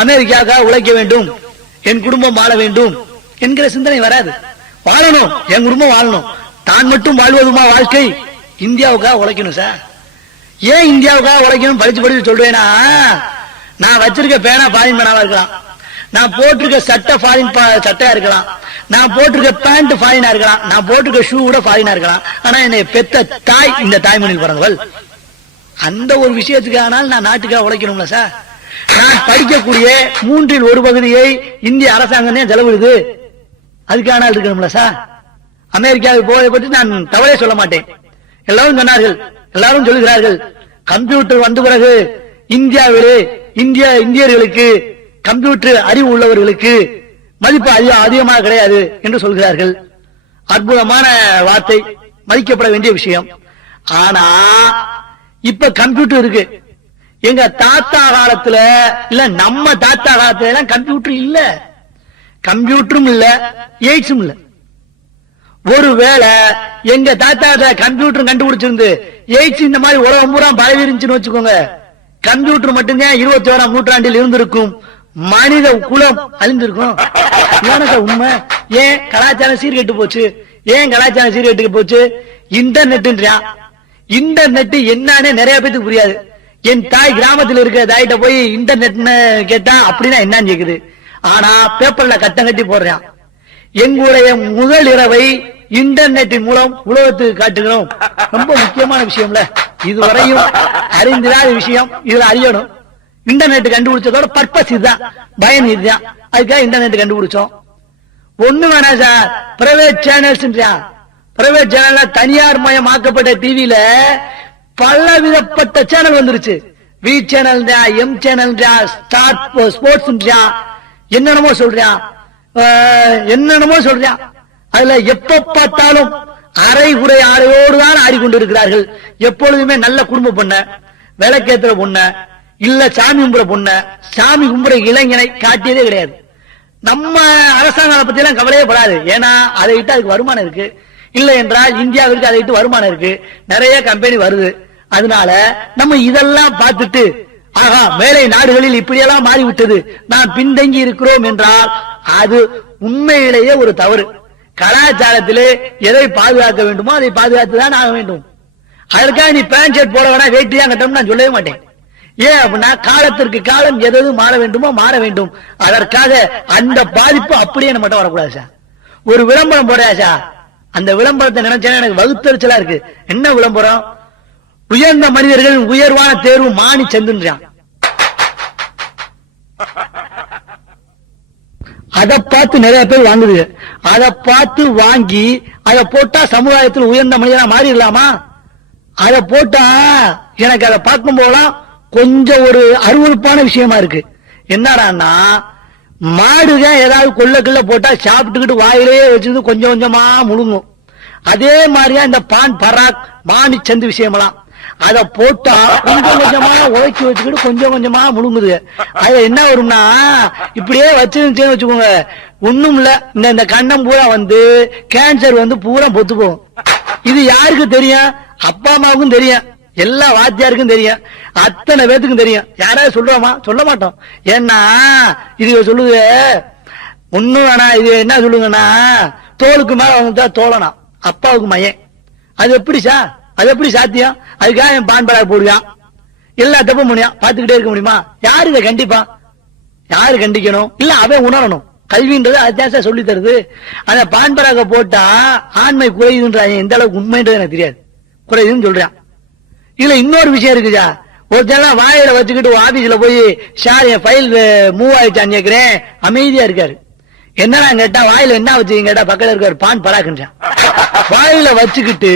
அமெரிக்காவுக்காக உழைக்க வேண்டும், என் குடும்பம் வாழ வேண்டும் என்கிற சிந்தனை வராது. வாழணும், என் குடும்பம் வாழணும், தான் மட்டும் வாழ்வதுமா வாழ்க்கை? இந்தியாவுக்காக உழைக்கணும் சார். ஏன் இந்தியாவுக்காக உழைக்கணும் படிச்சு சொல்றேன்னா, நான் வச்சிருக்க பேனா ஃபாரின் பேனாவா இருக்கலாம், நான் போட்டிருக்க சட்டை ஃபாரின் சட்டையா இருக்கலாம், நான் போட்டிருக்க பேண்ட் ஃபாரினா இருக்கலாம், நான் போட்டிருக்க ஷூ கூட ஃபாரினா இருக்கலாம். ஆனா என்னை பெத்த தாய் இந்த தாய்மொழியில் பிறந்தவள். அந்த ஒரு விஷயத்துக்கு ஆனால் நான் நாட்டுக்காக உழைக்கணும்ல சார். நான் படிக்கக்கூடிய 1/3 பகுதியை இந்திய அரசாங்கம் தான் செலவிடுது, அதுக்கான இருக்கணும்ல சார். அமெரிக்காவுக்கு போவதை பற்றி நான் தவறே சொல்ல மாட்டேன். எல்லாரும் சொன்னார்கள், எல்லாரும் சொல்லுகிறார்கள், கம்ப்யூட்டர் வந்த பிறகு இந்தியாவிலே இந்தியர்களுக்கு கம்ப்யூட்டர் அறிவு உள்ளவர்களுக்கு மதிப்பு அதிகமாக கிடையாது என்று சொல்கிறார்கள். அற்புதமான வார்த்தை, மதிக்கப்பட வேண்டிய விஷயம். ஆனா இப்ப கம்ப்யூட்டர் இருக்கு. எங்க தாத்தா காலத்துல இல்ல நம்ம தாத்தா காலத்துல எல்லாம் கம்ப்யூட்டர் இல்ல, கம்ப்யூட்டரும் இல்ல, எய்ட்ஸும் இல்ல. ஒருவேளை எங்க தாத்தா கம்ப்யூட்டர் கண்டுபிடிச்சிருந்து எய்ட்ஸ் இந்த மாதிரி உலகம் பூரா பரவி இருந்துச்சுன்னு வச்சுக்கோங்க, கம்ப்யூட்டர் மட்டும்தான் 21ஆம் நூற்றாண்டில் இருந்திருக்கும், மனித குலம் அழிந்திருக்கும். உண்மை. ஏன் கலாச்சாரம் சீர்கெட்டு போச்சு? ஏன் கலாச்சாரம் சீர்கெட்டு போச்சு? இன்டர்நெட் என்னன்னு நிறைய பேருக்கு புரியாது. என் தாய் கிராமத்தில் இருக்கிற தாயிட்ட போய் இன்டர்நெட்னு கேட்டா அப்படின்னா என்னன்னு கேக்குது. ஆனா பேப்பர்ல கட்டம் கட்டி போடுறான். எங்களுடைய முதல் இரவை இன்டர்நெட்டின் மூலம் உலகத்துக்கு காட்டுகிறோம். ரொம்ப முக்கியமான விஷயம்ல, இதுவரையும் அறிந்திராத விஷயம், இதுல அறியணும். இன்டர்நெட் கண்டுபிடிச்சதோட பர்பஸ் இதுதான், பயன் இதுதான். அதுக்காக இன்டர்நெட் கண்டுபிடிச்சோம். ஒண்ணு வேணா சார், பிரைவேட் சேனல்ஸ், பிரைவேட் சேனல்ல தனியார் மயமாக்கப்பட்ட டிவியில பல விதப்பட்ட சேனல் வந்துருச்சு. V channel, M channel, Star Sports, என்னென்னமோ சொல்றான். அதுல எப்ப பார்த்தாலும் அரை குறை ஆடையோடு தான் ஆடிக்கொண்டிருக்கிறார்கள். எப்பொழுதுமே நல்ல குடும்ப பொண்ண, விளக்கேத்துற பொண்ண, இல்ல சாமி கும்புற பொண்ண, சாமி கும்புற இளைஞனை காட்டியதே கிடையாது. நம்ம அரசாங்கம் பத்தி எல்லாம் கவலையே படாது. ஏன்னா அதை விட்டு அதுக்கு வருமானம் இருக்கு. இல்ல என்றால் இந்தியாவிற்கு அதை விட்டு வருமானம் இருக்கு, நிறைய கம்பெனி வருது. அதனால நம்ம இதெல்லாம் பார்த்துட்டு ஆகா மேலை நாடுகளில் இப்படியெல்லாம் மாறிவிட்டது, நான் பின்தங்கி இருக்கிறோம் என்றால் அது உண்மையிலேயே ஒரு தவறு. கலாச்சாரத்திலே எதை பாதுகாக்க வேண்டுமோ அதை பாதுகாத்துதான் ஆக வேண்டும். அதற்காக நீ பேண்ட் ஷர்ட் போட வேணா, வேட்டி தான் கட்டணும் நான் சொல்லவே மாட்டேன். ஏன் அப்படின்னா காலத்திற்கு காலம் எது மாற வேண்டுமோ மாற வேண்டும். அதற்காக அந்த பாதிப்பு அப்படியே நம்ம மட்டும் வரக்கூடாது சார். ஒரு விளம்பரம் போடுறா சார், அந்த விளம்பரத்தை நினைச்சா எனக்கு வகுத்தறிச்சலா இருக்கு. என்ன விளம்பரம்? உயர்ந்த மனிதர்கள் உயர்வான தேர்வு மாணி சென்றான். அதை பார்த்து நிறைய பேர் வாங்குது. அதை பார்த்து வாங்கி அதை போட்டா சமுதாயத்தில் உயர்ந்த மனிதனா மாறிடலாமா? அதை போட்டா எனக்கு அதை பார்க்கும் போதெல்லாம் கொஞ்சம் ஒரு அருவருப்பான விஷயமா இருக்கு. என்னடான்னா, மாடுதான் ஏதாவது கொள்ளக்குள்ள போட்டா சாப்பிட்டுக்கிட்டு வாயிலேயே வச்சுக்கிட்டு கொஞ்சம் கொஞ்சமா முழுங்கும். அதே மாதிரியா இந்த பான் பராக் மாணி சந்து விஷயமெல்லாம் அதை போட்டா கொஞ்சம் கொஞ்சமா உழைச்சி வச்சுக்கிட்டு கொஞ்சம் கொஞ்சமா முழுங்குது. அதுல என்ன வரும்னா, இப்படியே வச்சுன்னு வச்சுக்கோங்க, ஒண்ணும் இல்ல, இந்த கண்ணம் பூரா வந்து கேன்சர் வந்து பூரா பொத்து போகும். இது யாருக்கு தெரியும்? அப்பா அம்மாவுக்கும் தெரியும், எல்லா வாத்தியாருக்கும் தெரியும், அத்தனை பேத்துக்கும் தெரியும். யாராவது சொல்றோமா? சொல்ல மாட்டோம். ஏன்னா இது சொல்லுது ஒண்ணும் வேணா. இது என்ன சொல்லுங்கன்னா, தோளுக்கு மேல வந்து தோழனா அப்பாவுக்கு மையன். அது எப்படி சார்? அது எப்படி சாத்தியம்? அதுக்காக என் பான் பராக் போடுவான், எல்லா தப்பும் முடியும், பாத்துக்கிட்டே இருக்க முடியுமா? யாரு இதை கண்டிப்பா? யாரு கண்டிக்கணும்? இல்ல அவன் உணரணும். கல்வின்றது அத்தியாவசியம் சொல்லி தருது. அந்த பான் பராக போட்டா ஆண்மை குறையுதுன்ற எந்த அளவுக்கு உண்மைன்றது எனக்கு தெரியாது, குறையுதுன்னு சொல்றான். இதுல இன்னொரு விஷயம் இருக்குதா, ஒருத்தெல்லாம் வாயில வச்சுக்கிட்டு ஆபீஸ்ல போய் சார் என் ஃபைல் மூவ் ஆயிடுச்சான்னு கேட்கிறேன், அமைதியா இருக்காரு. என்னன்னா கேட்டா வாயில என்ன வச்சுக்கீங்க கேட்டா பக்கத்துல இருக்காரு பான் பராக்குன்றான். வாயில வச்சுக்கிட்டு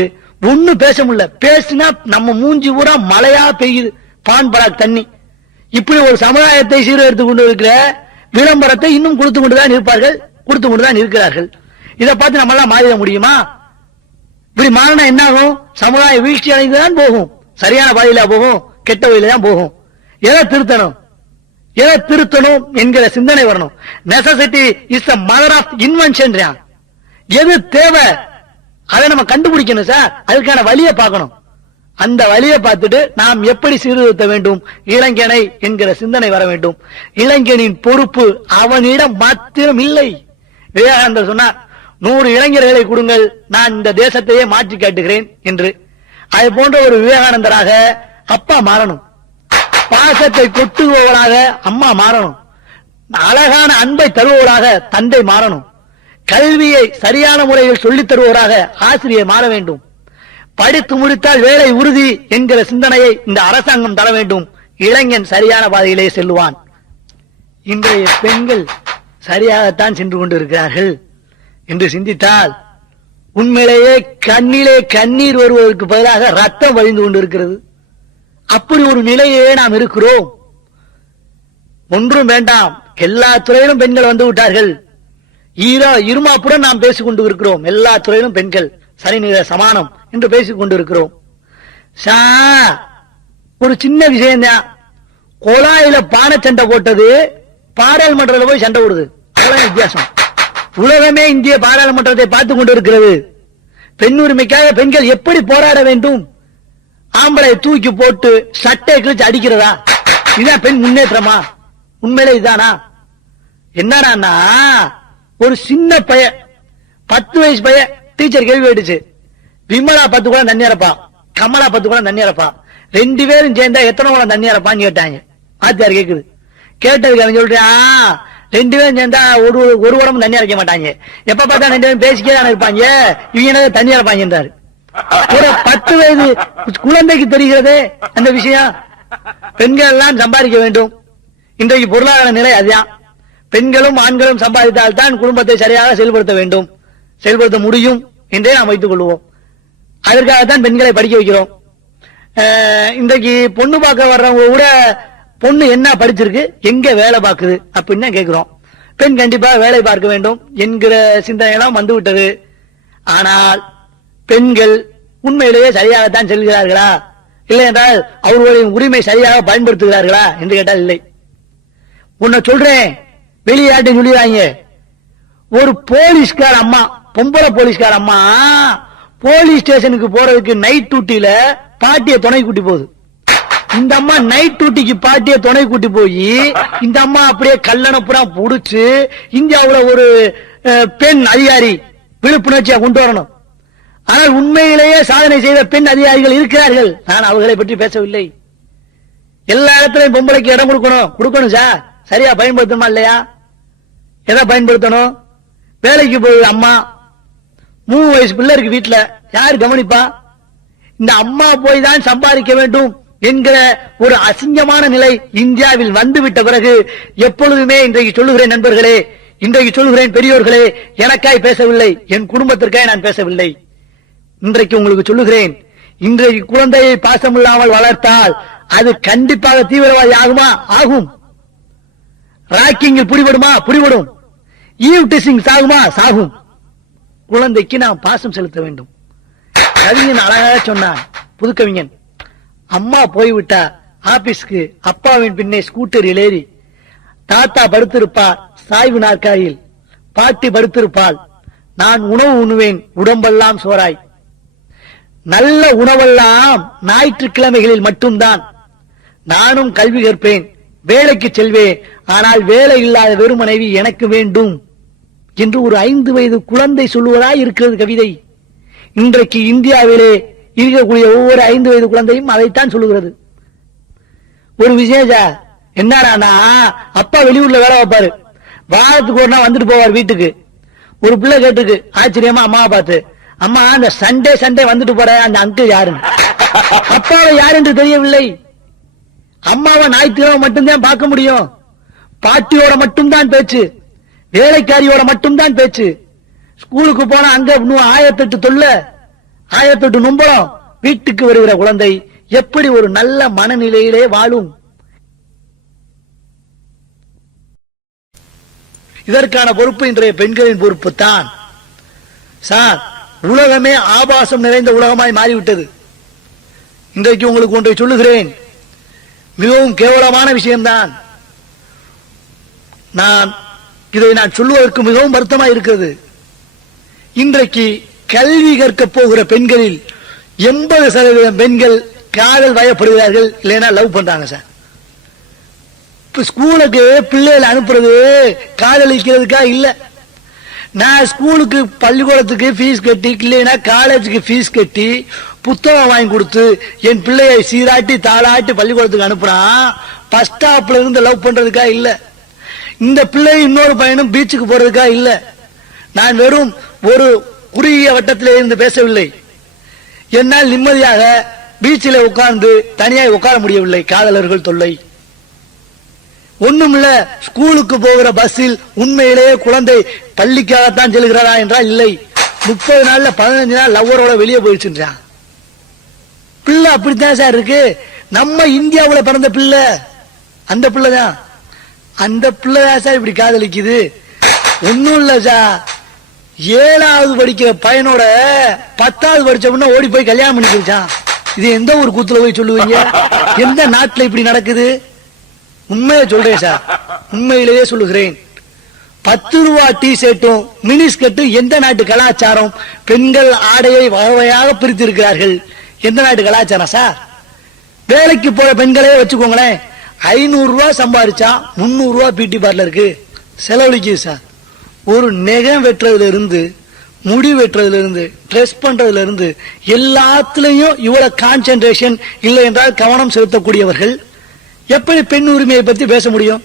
ஒண்ணு பேச முடியல, பேசினா நம்ம மூஞ்சி பூரா மழையா பெய்யுது பான் பராக் தண்ணி. இப்படி ஒரு சமுதாயத்தை சீர்திருத்திக் கொண்டு இருக்கிற விளம்பரத்தை இன்னும் கொடுத்து கொண்டுதான் இருப்பார்கள், கொடுத்து கொண்டுதான் இருக்கிறார்கள். இதை பார்த்து நம்ம எல்லாம் மாறிட முடியுமா? இப்படி மாறினா என்ன ஆகும்? சமுதாய வீழ்ச்சி அடைந்துதான் போகும், சரியான பாதையில போகும், கெட்ட வழியில தான் போகும். எதை திருத்தணும், எதை திருத்தணும் என்கிற சிந்தனை வரணும். Necessity is the mother of invention. எது தேவை அதை நம்ம கண்டுபிடிக்கணும் சார், அதுக்கான வழியை பார்க்கணும். அந்த வழியை பார்த்துட்டு நாம் எப்படி சீர்திருத்த வேண்டும் இளைஞனை என்கிற சிந்தனை வர வேண்டும். இளைஞனின் பொறுப்பு அவனிடம் மாத்திரம் இல்லை. விவேகானந்தர் சொன்னார், 100 இளைஞர்களை கொடுங்கள், நான் இந்த தேசத்தையே மாற்றி காட்டுகிறேன் என்று. அது போன்ற ஒரு விவேகானந்தராக அப்பா மாறணும், பாசத்தை கொட்டுபவராக அம்மா மாறணும், அழகான அன்பை தருபவராக தந்தை மாறணும், கல்வியை சரியான முறையில் சொல்லித் தருவவராக ஆசிரியர் மாற வேண்டும், படித்து முடித்தால் வேலை உறுதி என்கிற சிந்தனையை இந்த அரசாங்கம் தர வேண்டும். இளைஞன் சரியான பாதையிலே செல்லுவான். இன்றைய பெண்கள் சரியாகத்தான் சென்று கொண்டிருக்கிறார்கள் என்று சிந்தித்தால் உண்மையிலேயே கண்ணிலே கண்ணீர் வருவதற்கு பதிலாக ரத்தம் வழிந்து கொண்டிருக்கிறது. அப்படி ஒரு நிலையே நாம் இருக்கிறோம். ஒன்றும் வேண்டாம், எல்லா துறையிலும் பெண்கள் வந்து விட்டார்கள். இருமாப்புடன் நாம் பேசிக் கொண்டு இருக்கிறோம். எல்லா துறையிலும் பெண்கள் சரிநிலை சமானம் என்று பேசிக் கொண்டிருக்கிறோம். ஒரு சின்ன விஷயம் தான், குழாயில பானை சண்டை போட்டது பாராளுமன்றத்தில் போய் சண்டை போடுது, அவ்வளவு வித்தியாசம். உலகமே இந்திய பாராளுமன்றத்தை பார்த்துக் கொண்டிருக்கிறது. பெண் உரிமைக்காக பெண்கள் எப்படி போராட வேண்டும், ஆம்பளை தூக்கி போட்டு சட்டை கிழிச்சு அடிக்கிறதா, இதான் பெண் முன்னேற்றமா? உண்மையிலே இதானா? என்னடா, ஒரு சின்ன பையன் 10 வயசு பையன் டீச்சர் கேள்வி கேட்டுச்சு, விமலா 10 குடம் தண்ணி அரைப்பா, கமலா 10 குடம் தண்ணி அரைப்பா, 2 பேரும் சேர்ந்தா எத்தனை குடம் தண்ணி அரைப்பான்னு கேட்டாங்க. ஆத்தியார் கேக்குது. கேட்டதுக்கு அவன் சொல்றான், 2 பேரும் சேர்ந்தா ஒரு குடம் தண்ணி அரைக்க மாட்டாங்க, எப்ப பார்த்தா 2 பேரும் பேசிக்கே தானே இருப்பாங்க, இவங்க தண்ணி அரைப்பாங்க என்றாரு. ஒரு 10 வயது குழந்தைக்கு தெரிகிறதே அந்த விஷயம். பெண்கள் எல்லாம் சம்பாதிக்க வேண்டும். இன்றைக்கு பொருளாதார நிலை அதுதான். பெண்களும் ஆண்களும் சம்பாதித்தால் தான் குடும்பத்தை சரியாக செயல்படுத்த வேண்டும், செயல்படுத்த முடியும் என்றே நாம் வைத்துக் கொள்வோம். அதற்காகத்தான் பெண்களை படிக்க வைக்கிறோம். இன்றைக்கு பொண்ணு பார்க்க வர்றவங்க கூட பொண்ணு என்ன படிச்சிருக்கு, எங்க வேலை பார்க்குது அப்படின்னு கேட்கிறோம். பெண் கண்டிப்பாக வேலை பார்க்க வேண்டும் என்கிற சிந்தனையெல்லாம் வந்து விட்டது. ஆனால் பெண்கள் உண்மையிலேயே சரியாகத்தான் செல்கிறார்களா, இல்லை என்றால் அவர்களுடைய உரிமை சரியாக பயன்படுத்துகிறார்களா என்று கேட்டால் இல்லை. உன்னை சொல்றேன், வெளியாட்டு சொல்லிடுறாங்க. ஒரு போலீஸ்கார அம்மா, பொம்பளை போலீஸ்கார அம்மா போலீஸ் ஸ்டேஷனுக்கு போறதுக்கு நைட் டியூட்டியில பாட்டிய துணை கூட்டி போகுது. இந்த அம்மா நைட் டியூட்டிக்கு பாட்டிய துணை கூட்டி போய் இந்த அம்மா அப்படியே கல்லணப்புறா புடிச்சு இந்தியாவுல ஒரு பெண் அதிகாரி விழிப்புணர்ச்சியா கொண்டு வரணும். ஆனால் உண்மையிலேயே சாதனை செய்த பெண் அதிகாரிகள் இருக்கிறார்கள். நான் அவர்களை பற்றி பேசவில்லை. எல்லா இடத்திலையும் பொம்பளைக்கு இடம் கொடுக்கணும் சார். சரியா பயன்படுத்தணுமா இல்லையா? எதை பயன்படுத்தணும்? வேலைக்கு போய் அம்மா 3 வயசு பிள்ளை இருக்கு வீட்டுல, யாரு கவனிப்பா? இந்த அம்மா போய் தான் சம்பாதிக்க வேண்டும் என்கிற ஒரு அசிங்கமான நிலை இந்தியாவில் வந்துவிட்ட பிறகு எப்பொழுதுமே இன்றைக்கு சொல்லுகிறேன் நண்பர்களே, இன்றைக்கு சொல்லுகிறேன் பெரியோர்களே, எனக்காய் பேசவில்லை, என் குடும்பத்திற்காக நான் பேசவில்லை. இன்றைக்கு உங்களுக்கு சொல்லுகிறேன், இன்றைக்கு குழந்தையை பாசமில்லாமல் வளர்த்தால் அது கண்டிப்பாக தீவிரவாதி ஆகுமா? ஆகும். ராக்கிங்கில் புடிபடுமா? புடிபடும். ஈவ் டிசிங் சாகுமா? சாகும். குழந்தைக்கு நாம் பாசம் செலுத்த வேண்டும். கவிஞன் அழகாக சொன்னான், புதுக்கவிஞன். அம்மா போய்விட்டா ஆபீஸ்க்கு, அப்பாவின் பின்னே ஸ்கூட்டரில் ஏறி, தாத்தா படுத்திருப்பார் சாய்வு நாற்காலியில், பாட்டி படுத்திருப்பாள், நான் உணவு உண்ணுவேன் உடம்பெல்லாம் சோறாய். நல்ல உணவெல்லாம் ஞாயிற்றுக்கிழமைகளில் மட்டும்தான். நானும் கல்வி கற்பேன், வேலைக்கு செல்வேன், ஆனால் வேலை இல்லாத வெறும் மனைவி எனக்கு வேண்டும் என்று ஒரு 5 வயது குழந்தை சொல்லுவதாய் இருக்கிறது கவிதை. இன்றைக்கு இந்தியாவிலே இருக்கக்கூடிய ஒவ்வொரு 5 வயது குழந்தையும் அதைத்தான் சொல்லுகிறது. ஒரு விசேஷம் என்னடா, அப்பா வெளியூர்ல வேலை வைப்பாரு, வாரத்துக்கு ஒரு நாள் வந்துட்டு போவார் வீட்டுக்கு. ஒரு பிள்ளை கேட்டுக்கு ஆச்சரியமா அம்மாவை பார்த்து, அம்மா அந்த சண்டே சண்டே வந்துட்டு போற அந்த அங்கிள் யாருன்னு. அப்பாவை யார் என்று தெரியவில்லை. அம்மாவை ஞாயிற்றுக்கிழமை மட்டும்தான் பார்க்க முடியும். பாட்டியோட மட்டும்தான் பேச்சு, வேலைக்காரியோட மட்டும்தான் பேச்சு. ஸ்கூலுக்கு போனா அங்க 1008 தொல்ல, 1008 நும்பலம். வீட்டுக்கு வருகிற குழந்தை எப்படி ஒரு நல்ல மனநிலையிலே வாழும்? இதற்கான பொறுப்பு இன்றைய பெண்களின் பொறுப்பு தான் சார். உலகமே ஆபாசம் நிறைந்த உலகமாய் மாறிவிட்டது. இன்றைக்கு உங்களுக்கு ஒன்றை சொல்லுகிறேன், மிகவும் கேவலமான விஷயம்தான். இதை நான் சொல்லுவதற்கு மிகவும் வருத்தமாக இருக்கிறது. இன்றைக்கு கல்வி கற்க போகிற பெண்களில் 80% பெண்கள் காதல் வயப்படுகிறார்கள், இல்லைன்னா லவ் பண்றாங்க சார். ஸ்கூலுக்கு பிள்ளைகளை அனுப்புறது காதலிக்கிறதுக்கா இல்ல. நான் ஸ்கூலுக்கு பள்ளிக்கூடத்துக்கு ஃபீஸ் கட்டி, இல்லைன்னா காலேஜுக்கு ஃபீஸ் கட்டி புத்தகம் வாங்கி கொடுத்து என் பிள்ளையை சீராட்டி தாளாட்டி பள்ளிக்கூடத்துக்கு அனுப்புறான். பஸ் ஸ்டாப்ல இருந்து லவ் பண்றதுக்கா இல்ல. இந்த பிள்ளை இன்னொரு பையனும் பீச்சுக்கு போறதுக்கா இல்ல. நான் வெறும் ஒரு குறுகிய வட்டத்திலே இருந்து பேசவில்லை. என்னால் நிம்மதியாக பீச்சில் உட்கார்ந்து தனியாக உட்கார முடியவில்லை, காதலர்கள் தொல்லை. ஒண்ணுமில்ல, ஸ்கூலுக்கு போகிற பஸ்ஸில் உண்மையிலேயே குழந்தை பள்ளிக்காகத்தான் செல்கிறதா என்றால் இல்லை. 30 நாள்ல 15 நாள் லவ்வரோட வெளியே போயிடுச்சுன்றான். பிள்ளை அப்படித்தான் சார் இருக்கு. நம்ம இந்தியாவுல பிறந்த பிள்ளை, அந்த பிள்ளைதான், அந்த பிள்ளைதான் சார் இப்படி காதலிக்குது. ஒண்ணும் இல்ல சார், 7வது படிக்கிற பையனோட 10வது படிச்ச ஓடி போய் கல்யாணம் பண்ணி போயிச்சான். இது எந்த ஒரு கூத்துல போய் சொல்லுவீங்க? எந்த நாட்டுல இப்படி நடக்குது? உண்மையை சொல்றேன் சார், உண்மையிலேயே சொல்லுகிறேன். 10 ரூபா டி ஷர்ட்டும் மினிஸ்கட்டும் எந்த நாட்டு கலாச்சாரம்? பெண்கள் ஆடையை வகையாக பிரித்து இருக்கிறார்கள். எந்த நாட்டு கலாச்சாரம் சார்? வேலைக்கு போற பெண்களே வச்சுக்கோங்களேன், 500 ரூபாய் சம்பாதிச்சா 300 ரூபாய் பியூட்டி பார்லருக்கு செலவழிக்குது சார். ஒரு நெகம் வெட்டுறதுல இருந்து, முடி வெட்டுறதுல இருந்து, ட்ரெஸ் பண்றதுல இருந்து எல்லாத்துலயும் இவ்வளவு கான்சென்ட்ரேஷன் இல்லை என்றால் கவனம் செலுத்தக்கூடியவர்கள் எப்படி பெண் உரிமையை பத்தி பேச முடியும்?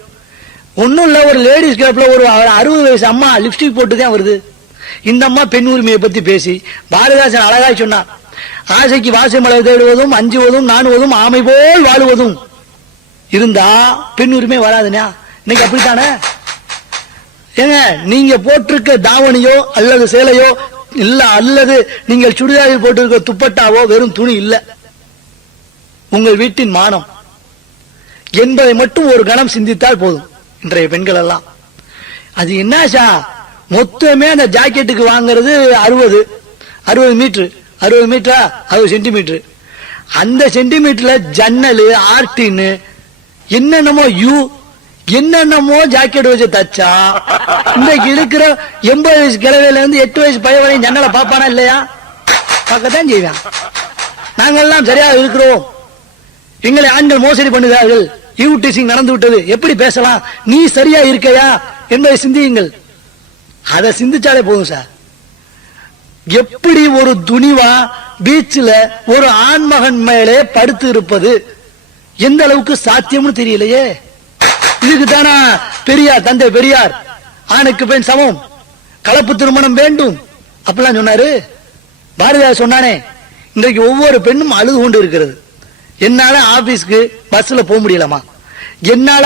ஒன்னும் இல்ல, ஒரு லேடிஸ் கிளப்ல ஒரு 60 வயசு அம்மா லிப்ஸ்டிக் போட்டுதான் வருது. இந்த அம்மா பெண் உரிமையை பத்தி பேசி பாரதிதாசன் அழகாய் சொன்னார், ஆசைக்கு வாசை மலை தேடுவதும் அஞ்சுவதும் நாணுவதும் ஆமை போல் வாழுவதும் இருந்தா பெண் உரிமை வராதுனா? இன்னைக்கு அப்படித்தானே? ஏங்க, நீங்க போட்டிருக்க தாவணியோ அல்லது சேலையோ இல்ல, அல்லது நீங்கள் சுடிதாரில் போட்டிருக்க துப்பட்டாவோ வெறும் துணி இல்ல, உங்கள் வீட்டின் மானம் என்பதை மட்டும் ஒரு கணம் சிந்தித்தால் போதும். இன்றைய பெண்கள் எல்லாம் அது என்னாச்சா, மொத்தமே அந்த ஜாக்கெட்டுக்கு வாங்குறது 60 மீட்டர், 60 மீட்டரா, 60 சென்டிமீட்டர். அந்த சென்டிமீட்டர்ல ஜன்னல், ஆர்டின், என்னென்னமோ என்னென்னமோ ஜாக்கெட் வச்சு தச்சா இன்றைக்கு இருக்கிற 80 வயசு கிழவையில இருந்து 8 வயசு பையன் வரையும் ஜன்னலை பார்ப்பானா இல்லையா? பார்க்கத்தான் செய்வான். நாங்கெல்லாம் சரியாக இருக்கிறோம், எங்களை ஆண்கள் மோசடி பண்ணுகிறார்கள், ஈவ்டீசிங் நடந்து விட்டது, எப்படி பேசலாம்? நீ சரியா இருக்கையா என்பதை சிந்தியுங்கள். அதை சிந்திச்சாலே போதும் சார். எப்படி ஒரு துணிவா பீச்சில் ஒரு ஆண்மகன் மேலே படுத்து இருப்பது எந்த அளவுக்கு சாத்தியம்னு தெரியலையே. இதுக்கு தானா பெரியார், தந்தை பெரியார் ஆணுக்கு பெண் சமம், கலப்பு திருமணம் வேண்டும் அப்படிலாம் சொன்னாரு. பாரதியார் சொன்னானே, இன்றைக்கு ஒவ்வொரு பெண்ணும் அழுது கொண்டு இருக்கிறது. என்னால ஆபீஸ்க்கு பஸ்ல போக முடியலமா, என்னால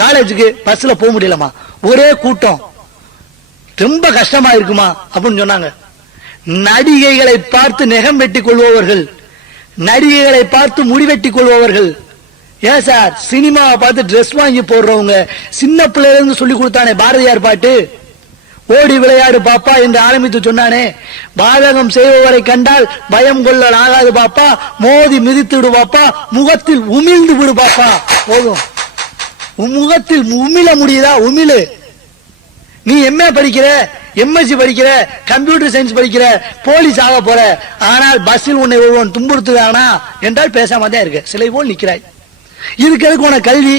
காலேஜுக்கு பஸ்ல போக முடியலமா, ஒரே கூட்டம், ரொம்ப கஷ்டமா இருக்குமா அப்படின்னு சொன்னாங்க. நடிகைகளை பார்த்து நெகம் வெட்டிக் கொள்பவர்கள், நடிகைகளை பார்த்து முடிவெட்டிக் கொள்பவர்கள். ஏன் சார், சினிமாவை பார்த்து டிரெஸ் வாங்கி போடுறவங்க சின்ன பிள்ளைல இருந்து சொல்லி கொடுத்தானே பாரதியார் பாட்டு, ஓடி விளையாடு பாப்பா என்று ஆரம்பித்து சொன்னானே, பாதகம் செய்பவரை கண்டால் பயம் கொள்ளல் ஆகாது பாப்பா, மோதி மிதித்து விடு பாப்பா, முகத்தில் உமிழ்ந்து விடு பாப்பா. போதும், முகத்தில் உமிழ முடியுதா? உமிழு. நீ எம்ஏ படிக்கிற, எம்எஸ்சி படிக்கிற, கம்ப்யூட்டர் சயின்ஸ் படிக்கிற, போலீஸ் ஆக போற, ஆனால் பஸ்ஸில் உன்னை ஒருவன் துன்புறுத்துதானா என்றால் பேசாம தான் இருக்க, சிலை போல் நிற்கிறாய். இதுக்கு எதுக்கு உனக்கு கல்வி?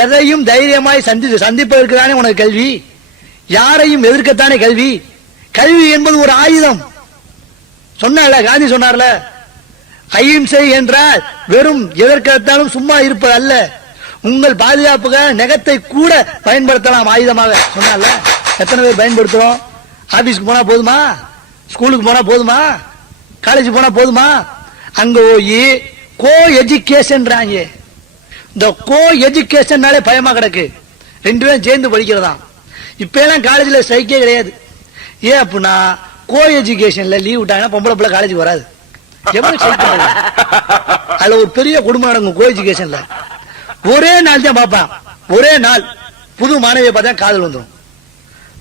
எதையும் தைரியமாய் சந்திப்பதற்கு தானே உனக்கு கல்வி, யாரையும் எதிர்க்கத்தானே கல்வி. கல்வி என்பது ஒரு ஆயுதம். சொன்னார்ல காந்தி, சொன்னார்ல அஹிம்சை என்றால் வெறும் எதற்கெடுத்தாலும் சும்மா இருப்பது அல்ல, உங்கள் பாதுகாப்புக்காக நெகத்தை கூட பயன்படுத்தலாம் ஆயுதமாக சொன்னால. எத்தனை பேர் பயன்படுத்துறோம்? ஆபீஸ்க்கு போனா போதுமா? ஸ்கூலுக்கு போனா போதுமா? காலேஜ் போனா போதுமா? அங்க போய் கோ எஜுகேஷன், இந்த கோ எஜுகேஷன்னாலே பயமா கிடக்கு. 2 பேரும் சேர்ந்து படிக்கிறதா. இப்ப எல்லாம் காலேஜ்ல ஸ்ட்ரைக்கே கிடையாது. ஏன் அப்படின்னா கோ எஜுகேஷன்ல லீவ் விட்டாங்கன்னா பொம்பளை பிள்ளை காலேஜ் வராது. அதுல ஒரு பெரிய குடும்பம் நடக்கும். கோ எஜுகேஷன்ல ஒரே நாள் தான் பார்ப்பான். ஒரே நாள் புது மாணவியை பார்த்தா காதல் வந்துடும்.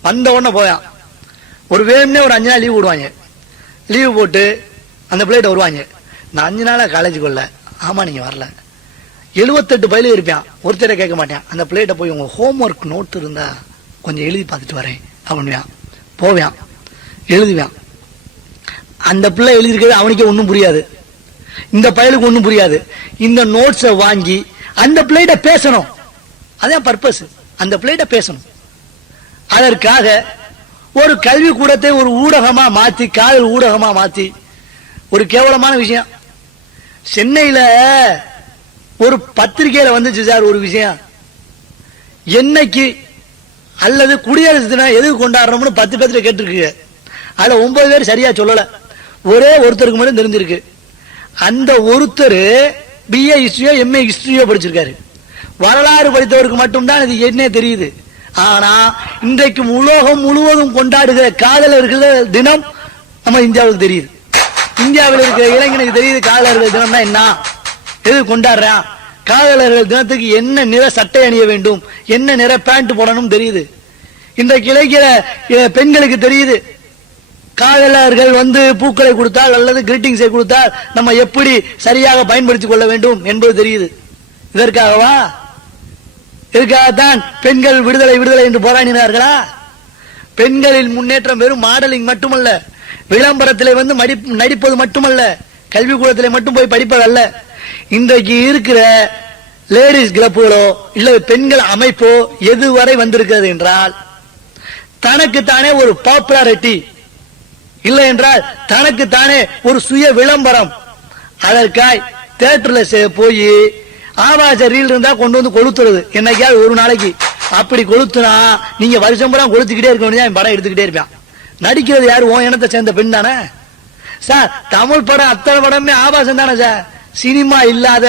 வந்த உடனே போயான். ஒரு வேணும்னே ஒரு 5 நாள் லீவ் விடுவாங்க. லீவ் போட்டு அந்த பிள்ளைகிட்ட வருவாங்க. நான் 5 நாளா காலேஜுக்கு வரல. ஆமா நீங்க வரல. 78 பயிலும் இருப்பான். ஒருத்தரை கேட்க மாட்டேன். அந்த பிள்ளைகிட்ட போய் உங்க ஹோம்ஒர்க் நோட் இருந்தா கொஞ்சம் எழுதி பார்த்துட்டு வரேன் அப்படின்வான். போவான், எழுதுவான். அந்த பிள்ளை எழுதிருக்கிறது அவனுக்கே ஒன்றும் புரியாது, இந்த பயலுக்கு ஒன்றும் புரியாது. இந்த நோட்ஸை வாங்கி அந்த பிள்ளைகிட்ட பேசணும். அதான் பர்பஸ். அந்த பிள்ளைகிட்ட பேசணும். அதற்காக ஒரு கல்வி கூடத்தை ஒரு ஊடகமா மாத்தி, காதல் ஊடகமா மாத்தி, ஒரு கேவலமான விஷயம். சென்னையில ஒரு பத்திரிகையில வந்துச்சு சார் ஒரு விஷயம். என்னைக்கு அல்லது குடியரசு தினம் எதுக்கு கொண்டாடுறோம்னு 10 பேர்ல கேட்டிருக்கு. அதுல 9 பேர் சரியா சொல்லல. ஒரே ஒருத்தருக்கு மட்டும் தெரிஞ்சிருக்கு. அந்த ஒருத்தர் BA ஹிஸ்டரியோ MA ஹிஸ்டரியோ படிச்சிருக்காரு. வரலாறு படித்தவருக்கு மட்டும்தான் இது என்ன தெரியுது. ஆனா இன்றைக்கு உலகம் முழுவதும் கொண்டாடுகிற காதலர்கள் தினம் நம்ம இந்தியாவுக்கு தெரியுது. இந்தியாவில் இருக்கிற இளைஞனுக்கு தெரியுது காதலர்கள் தினம்னா என்ன, எது கொண்டாடுறான், காதலர்கள் தினத்துக்கு என்ன நிற சட்டை அணிய வேண்டும், என்ன நிற பேண்ட் போடணும் தெரியுது. இன்றைக்கு இளைஞர பெண்களுக்கு தெரியுது காதலர்கள் பூக்களை கொடுத்தால் அல்லது கிரீட்டிங்ஸை கொடுத்தால் நம்ம எப்படி சரியாக பயன்படுத்திக் கொள்ள வேண்டும் என்பது தெரியுது. இதற்காகவா? இதற்காகத்தான் பெண்கள் விடுதலை விடுதலை என்று போராடினார்களா? பெண்களின் முன்னேற்றம் வெறும் மாடலிங் மட்டுமல்ல, விளம்பரத்திலே நடிப்பது மட்டுமல்ல, கல்விக்கூடத்திலே மட்டும் போய் படிப்பதல்ல. இன்றைக்கு இருக்கிற லேடிஸ் கிளப்புகளோ இல்ல பெண்கள் அமைப்போ எதுவரை வந்திருக்கிறது என்றால், தனக்குத்தானே ஒரு பாப்புலாரிட்டி, இல்லை என்றால் தனக்குத்தானே ஒரு சுய விளம்பரம். அதற்காய் தியேட்டர்ல போய் ஆபாச ரீல் இருந்தா கொண்டு வந்து கொளுத்துறது. என்னைக்காவது ஒரு நாளைக்கு அப்படி கொளுத்துனா நீங்க வருஷம் பூரா கொளுத்துக்கிட்டே இருக்க வேண்டியதான். படம் எடுத்துக்கிட்டே இருப்பான். நடிக்கிறது யாரு? ஓ இனத்தை சேர்ந்த பெண் தானே சார். தமிழ் படம் அத்தனை படமே ஆபாசம் தானே சார். சினிமா இல்லாத,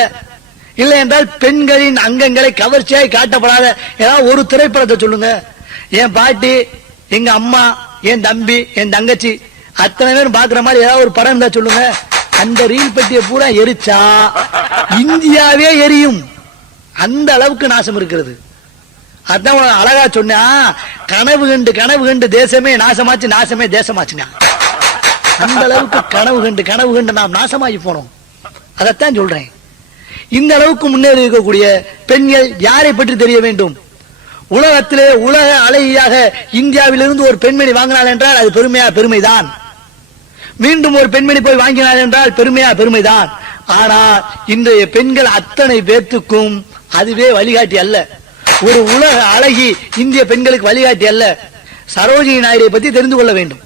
இல்லை என்றால் பெண்களின் அங்கங்களை கவர்ச்சியாய் காட்டப்படாத ஏதாவது ஒரு திரைப்படத்தை சொல்லுங்க. என் பாட்டி, எங்க அம்மா, என் தம்பி, என் தங்கச்சி அத்தனை பேரும் பாக்குற மாதிரி ஏதாவது ஒரு படம் இருந்தா சொல்லுங்க. அந்த ரீல் பெட்டியை பூரா எரிச்சா இந்தியாவே எரியும். அந்த அளவுக்கு நாசம் இருக்கிறது. அதான் அழகா சொன்னா, கனவு கண்டு தேசமே நாசமாச்சு, நாசமே தேசமாச்சுனா. அந்த அளவுக்கு கனவு கண்டு நாம் நாசமாகி போனோம். அதைத்தான் சொல்றேன். இந்த அளவுக்கு முன்னேறி இருக்கக்கூடிய பெண்கள் யாரை பற்றி தெரிய வேண்டும்? உலகத்திலே உலக அழகியாக இந்தியாவிலிருந்து ஒரு பெண்மணி வாங்கினாள் என்றால் அது பெருமைதான். மீண்டும் ஒரு பெண்மணி போய் வாங்கினாள் என்றால் பெருமைதான். ஆனால் இன்றைய பெண்கள் அத்தனை பேத்துக்கும் அதுவே வழிகாட்டி அல்ல. ஒரு உலக அழகி இந்திய பெண்களுக்கு வழிகாட்டி அல்ல. சரோஜினி நாயுடு பத்தி தெரிந்து கொள்ள வேண்டும்.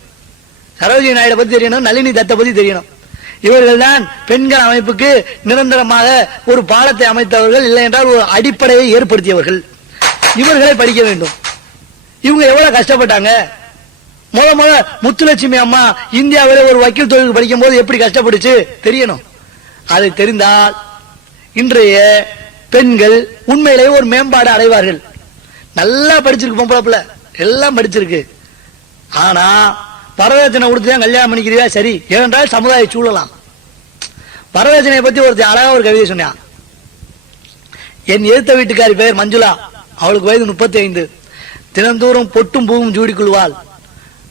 சரோஜினி நாயுடு பத்தி தெரியணும், நளினி தத்தை பத்தி தெரியணும். இவர்கள் தான் பெண்கள் அமைப்புக்கு நிரந்தரமாக ஒரு பாலத்தை அமைத்தவர்கள், இல்லை என்றால் ஒரு அடிப்படையை ஏற்படுத்தியவர்கள். இவர்களை படிக்க வேண்டும். இவங்க எவ்வளவு கஷ்டப்பட்டாங்க. முத முத்துலட்சுமி அம்மா இந்தியாவில் ஒரு வக்கீல் தொழிலுக்கு படிக்கும் போது எப்படி கஷ்டப்பட்டுச்சு தெரியணும். அதை தெரிந்தால் இன்றைய பெண்கள் உண்மையிலேயே ஒரு மேம்பாடு அடைவார்கள். நல்லா படிச்சிருக்கு, பொம்பளை பிள்ளை எல்லாம் படிச்சிருக்கு. ஆனா வரதட்சணை கொடுத்துதான் கல்யாணம் பண்ணிக்கிறியா சரி, ஏனென்றால் சமுதாய சூழலாம். வரதட்சணையை பத்தி ஒரு அழகா ஒரு கவிதை சொன்னான். என் எதிர்த்த வீட்டுக்காரி பெயர் மஞ்சுளா. அவளுக்கு வயது 35. தினந்தோறும் பொட்டும் பூவும் ஜூடிக்கொள்வாள்.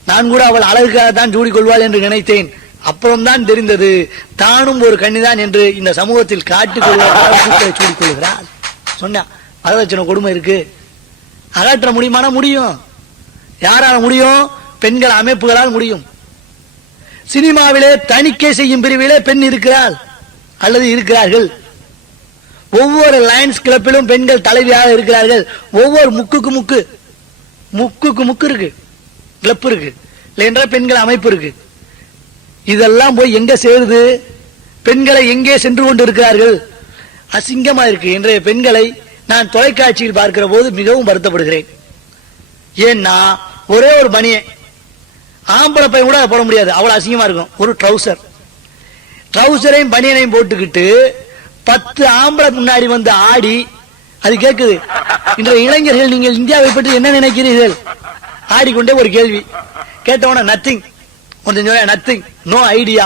நான் கூட அவள் அழகுக்காக தான் ஜூடிக்கொள்வாள் என்று நினைத்தேன். அப்புறம் தான் தெரிந்தது தானும் ஒரு கன்னிதான் என்று இந்த சமூகத்தில் காட்டிக் கொள்வாள், சூடிக்கொள்கிறாள். சொன்ன வரதட்சணை கொடுமை இருக்கு. அகற்ற முடியுமானா முடியும். யாரால முடியும்? பெண்கள் அமைப்புகளால் முடியும். சினிமாவிலே தணிக்கை செய்யும் பிரிவிலே பெண் இருக்கிறாள் அல்லது இருக்கிறார்கள். ஒவ்வொரு லயன்ஸ் கிளப்பிலும் பெண்கள் தலைவியாக இருக்கிறார்கள். ஒவ்வொரு முக்குக்கு முக்கு இருக்கு, கிளப் இருக்கு, இல்லைன்றா பெண்கள் அமைப்பு இருக்கு. இதெல்லாம் போய் எங்க சேருது? பெண்களை எங்கே சென்று கொண்டு இருக்கிறார்கள்? அசிங்கமா இருக்கு. இன்றைய பெண்களை நான் தொலைக்காட்சியில் பார்க்கிற போது மிகவும் வருத்தப்படுகிறேன். ஏன்னா ஒரே ஒரு பனியன், ஆம்பளை பையன் கூட போட முடியாது, அவ்வளவு அசிங்கமா இருக்கும். ஒரு ட்ரௌசரையும் பனியனையும் போட்டுக்கிட்டு 10 ஆம்பளை முன்னாடி வந்து ஆடி, அது கேட்குது. இன்றைய இளைஞர்கள் நீங்கள் இந்தியாவை பற்றி என்ன நினைக்கிறீர்கள்? ஆடிக்கொண்டே ஒரு கேள்வி கேட்டவன நத்திங், கொஞ்சம் நத்திங், நோ ஐடியா.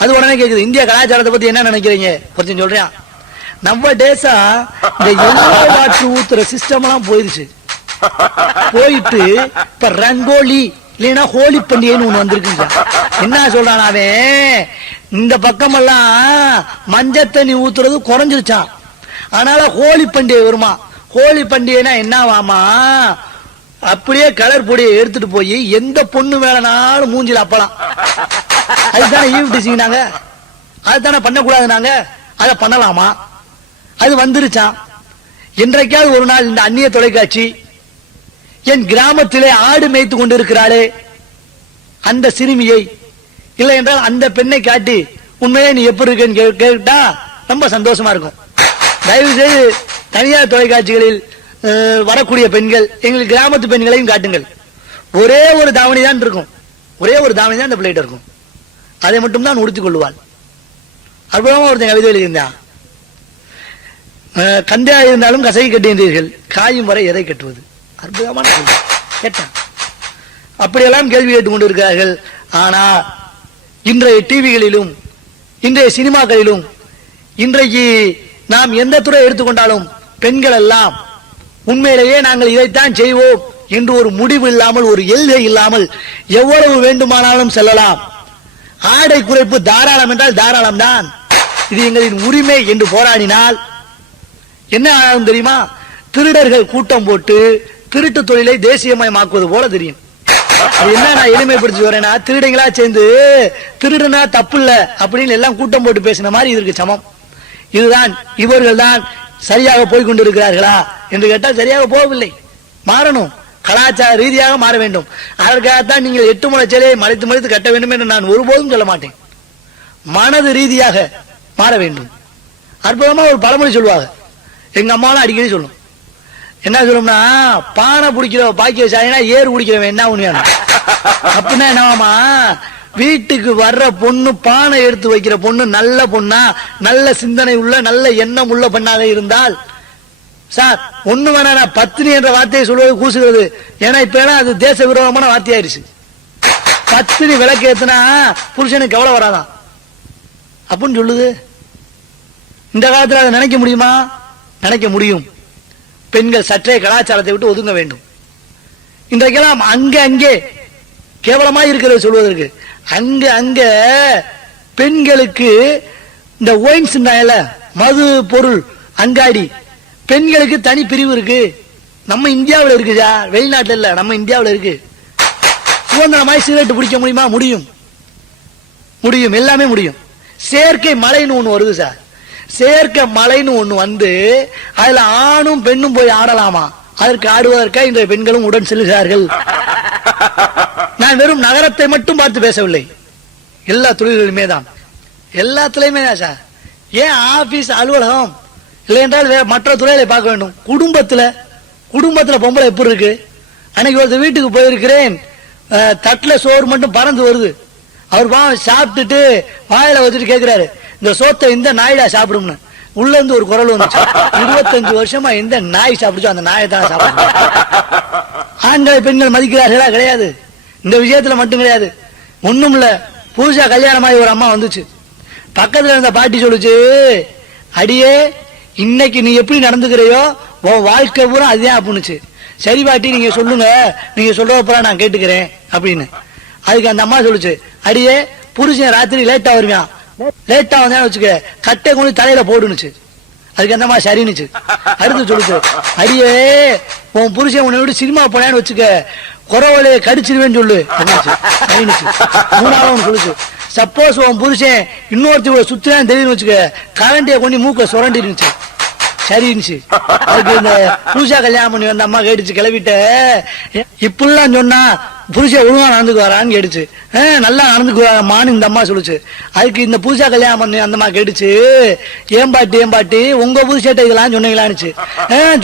அது உடனே கேக்குது, இந்திய கலாச்சாரத்தை பத்தி என்ன நினைக்கிறீங்க? கொஞ்சம் சொல்றேன். நம்ம டேஸா இந்த எண்ணெய் வாட்டு ஊத்துற சிஸ்டம் எல்லாம் போயிருச்சு. போயிட்டு இப்ப ரங்கோலி இல்லைன்னா ஹோலி பண்டிகைன்னு ஒண்ணு வந்திருக்குங்க. என்ன சொல்றான் அவன், இந்த பக்கம் எல்லாம் மஞ்சள் தண்ணி ஊத்துறது குறைஞ்சிருச்சான், அதனால ஹோலி பண்டிகை வருமா. ஹோலி பண்டிகைனா என்னவாமா, அப்படியே கலர் பொடியை எடுத்துட்டு போய் எந்த பொண்ணு வேலைனாலும் மூஞ்சில அப்பலாம். அதுதானே ஈவ் டிசிங், நாங்க அதுதானே பண்ணக்கூடாது, நாங்க அதை பண்ணலாமா. அது வந்துருச்சான். என்றைக்காவது ஒரு நாள் இந்த அந்நிய தொலைக்காட்சி என் கிராமத்திலே ஆடு மேய்த்து கொண்டிருக்கிறாளே அந்த சிறுமியை, இல்லை என்றால் அந்த பெண்ணை காட்டி உண்மையே நீ எப்படி இருக்கேன்னு கேட்டா ரொம்ப சந்தோஷமா இருக்கும். தயவு செய்து தனியார் தொலைக்காட்சிகளில் வரக்கூடிய பெண்கள் எங்கள் கிராமத்து பெண்களையும் காட்டுங்கள். ஒரே ஒரு தாவணி தான் இருக்கும், ஒரே ஒரு தாவணி தான் அந்த பிள்ளைகிட்ட இருக்கும், அதை மட்டும் தான் உடுத்திக் கொள்ளுவாள். அற்புதமா ஒருத்தன் கவிதை எழுதியிருந்தான், கந்தையா இருந்தாலும் கசை கட்டுகின்றீர்கள், காயும் வரை எதை கட்டுவது. அற்புதமான கேட்டான். அப்படியெல்லாம் கேள்வி கேட்டுக் கொண்டிருக்கிறார்கள். ஆனா இன்றைய டிவிகளிலும் இன்றைய சினிமாக்களிலும் இன்றைக்கு நாம் எந்த துறை எடுத்துக்கொண்டாலும் பெண்கள் எல்லாம் உண்மையிலேயே நாங்கள் இதைத்தான் செய்வோம் என்று ஒரு முடிவு இல்லாமல், ஒரு எல்லை இல்லாமல் எவ்வளவு வேண்டுமானாலும் செல்லலாம். ஆடை குறைப்பு தாராளம் என்றால் தாராளம் தான், இது எங்களின் உரிமை என்று போராடினால் என்ன ஆகும் தெரியுமா? திருடர்கள் கூட்டம் போட்டு திருட்டு தொழிலை தேசியமயமாக்குவது போல தெரியும். என்ன நான் எளிமைப்படுத்தி வரேன்னா, திருடங்களா சேர்ந்து திருடுனா தப்பு இல்ல அப்படின்னு எல்லாம் கூட்டம் போட்டு பேசின மாதிரி இதற்கு சமம். இதுதான், இவர்கள் தான் சரியாக போய்கொண்டிருக்கிறார்களா என்று கேட்டால் சரியாக போகவில்லை. மாறணும், கலாச்சார ரீதியாக மாற வேண்டும். அதற்காகத்தான் நீங்கள் 8 முளை சிலையை மறைத்து மறைத்து கட்ட வேண்டும் என்று நான் ஒருபோதும் சொல்ல மாட்டேன். மனது ரீதியாக மாற வேண்டும். அற்புதமா ஒரு பழமொழி சொல்லுவாங்க, எங்க அம்மாவும் அடிக்கடி சொல்லும். என்ன சொல்லும்னா, பானை பிடிக்கிற பாக்கிய சாயினா ஏறு குடிக்கிறவன் என்ன உண்மையான அப்படின்னா என்னவாமா, வீட்டுக்கு வர்ற பொண்ணு, பானை எடுத்து வைக்கிற பொண்ணு நல்ல பொண்ணா, நல்ல சிந்தனை உள்ள நல்ல எண்ணம் உள்ள பெண்ணாக இருந்தால் சார் ஒண்ணு வேணா பத்தினி என்ற வார்த்தையை சொல்வது கூசுகிறது. ஏன்னா இப்ப அது தேச விரோதமான வார்த்தையாயிருச்சு. பத்தினி விளக்கு ஏத்துனா புருஷனுக்கு எவ்வளவு வராதான் அப்படின்னு சொல்லுது. இந்த காலத்துல அதை நினைக்க முடியுமா? நினைக்க முடியும். பெண்கள் சற்றே கலாச்சாரத்தை விட்டு ஒதுங்க வேண்டும். இன்றைக்கெல்லாம் அங்க அங்கே கேவலமா இருக்கிறது சொல்வதற்கு, அங்க அங்க பெண்களுக்கு இந்த ஒயின்ஸ் மது பொருள் அங்காடி, பெண்களுக்கு தனி பிரிவு இருக்கு. நம்ம இந்தியாவில் இருக்குதா, வெளிநாட்டுல இல்ல, நம்ம இந்தியாவில் இருக்கு. சுதந்திரமாய் சிகரெட் பிடிக்க முடியுமா? முடியும், முடியும், எல்லாமே முடியும். செயற்கை மலைன்னு ஒண்ணு வருது சார், செயற்கை மலைன்னு ஒண்ணு வந்து அதுல ஆணும் பெண்ணும் போய் ஆடலாமா? அதற்கு ஆடுவதற்காக இன்றைய பெண்களும் உடன் செல்கிறார்கள். நான் வெறும் நகரத்தை மட்டும் பார்த்து பேசவில்லை, எல்லா தொழில்களுமே தான், எல்லாத்துலயுமே தான் சார். ஏன் ஆபீஸ் அலுவலகம் இல்லை என்றால் மற்ற துறைகளை பார்க்க வேண்டும். குடும்பத்துல பொம்பளை எப்படி இருக்கு? அன்னைக்கு ஒரு வீட்டுக்கு போயிருக்கிறேன், தட்டுல சோறு மட்டும் பறந்து வருது. அவர் சாப்பிட்டுட்டு வாயில வச்சுட்டு கேட்கிறாரு, இந்த சோத்தை இந்த நாய்டா சாப்பிடும்னு. உள்ள இருந்து ஒரு குரல் வந்துச்சு, 25 வருஷமா எந்த நாய் சாப்பிடுச்சோ அந்த நாயை தான் சாப்பிடும். ஆண்களை பெண்கள் மதிக்கிறார்களா? கிடையாது. இந்த விஷயத்துல மட்டும் கிடையாது, ஒண்ணும் இல்ல. புதுசா கல்யாணமாயி ஒரு அம்மா வந்துச்சு, பக்கத்துல இருந்த பாட்டி சொல்லுச்சு, அடியே இன்னைக்கு நீ எப்படி நடந்துக்கிறையோ உன் வாழ்க்கை பூரா அதுதான் அப்படின்னுச்சு. சரி பாட்டி நீங்க சொல்லுங்க, நீங்க சொல்றப்ப நான் கேட்டுக்கிறேன் அப்படின்னு. அதுக்கு அந்த அம்மா சொல்லுச்சு, அடியே புருஷன் ராத்திரி லேட்டா வருவான், லேட்டா வந்தா வச்சுக்க கட்டை கொண்டு தலையில போடுனுச்சு. அதுக்கு அந்த மாதிரி சரினுச்சு. அடுத்து சொல்லுச்சு, அடியே உன் புருஷன் உன்னை விட்டு சினிமா போனான்னு வச்சுக்க குறவலையை கடிச்சிருவேன்னு சொல்லு. மூணாவது சொல்லுச்சு, சப்போஸ் உன் புருஷன் இன்னொருத்தி சுத்தினா தெரியும்னு வச்சுக்க கரண்டிய கொண்டு மூக்க சுரண்டி இருந்துச்சு. சரின்னுச்சு. அதுக்கு இந்த புருஷா கல்யாணம் பண்ணி வந்த அம்மா கேட்டுச்சு, கிளவிட்ட இப்படிலாம் சொன்னா புருஷ ஒழுங்கா நடந்துக்குவாரான்னு கேட்டுச்சு. நல்லா நடந்துக்குவாரம்மான்னு இந்த அம்மா சொல்லுச்சு. அதுக்கு இந்த புருஷா கல்யாணம் பண்ணி அந்த அம்மா கேட்டுச்சு, ஏம்பாட்டி உங்க புருஷட்ட இதெல்லாம் சொன்னீங்களான்னுச்சு.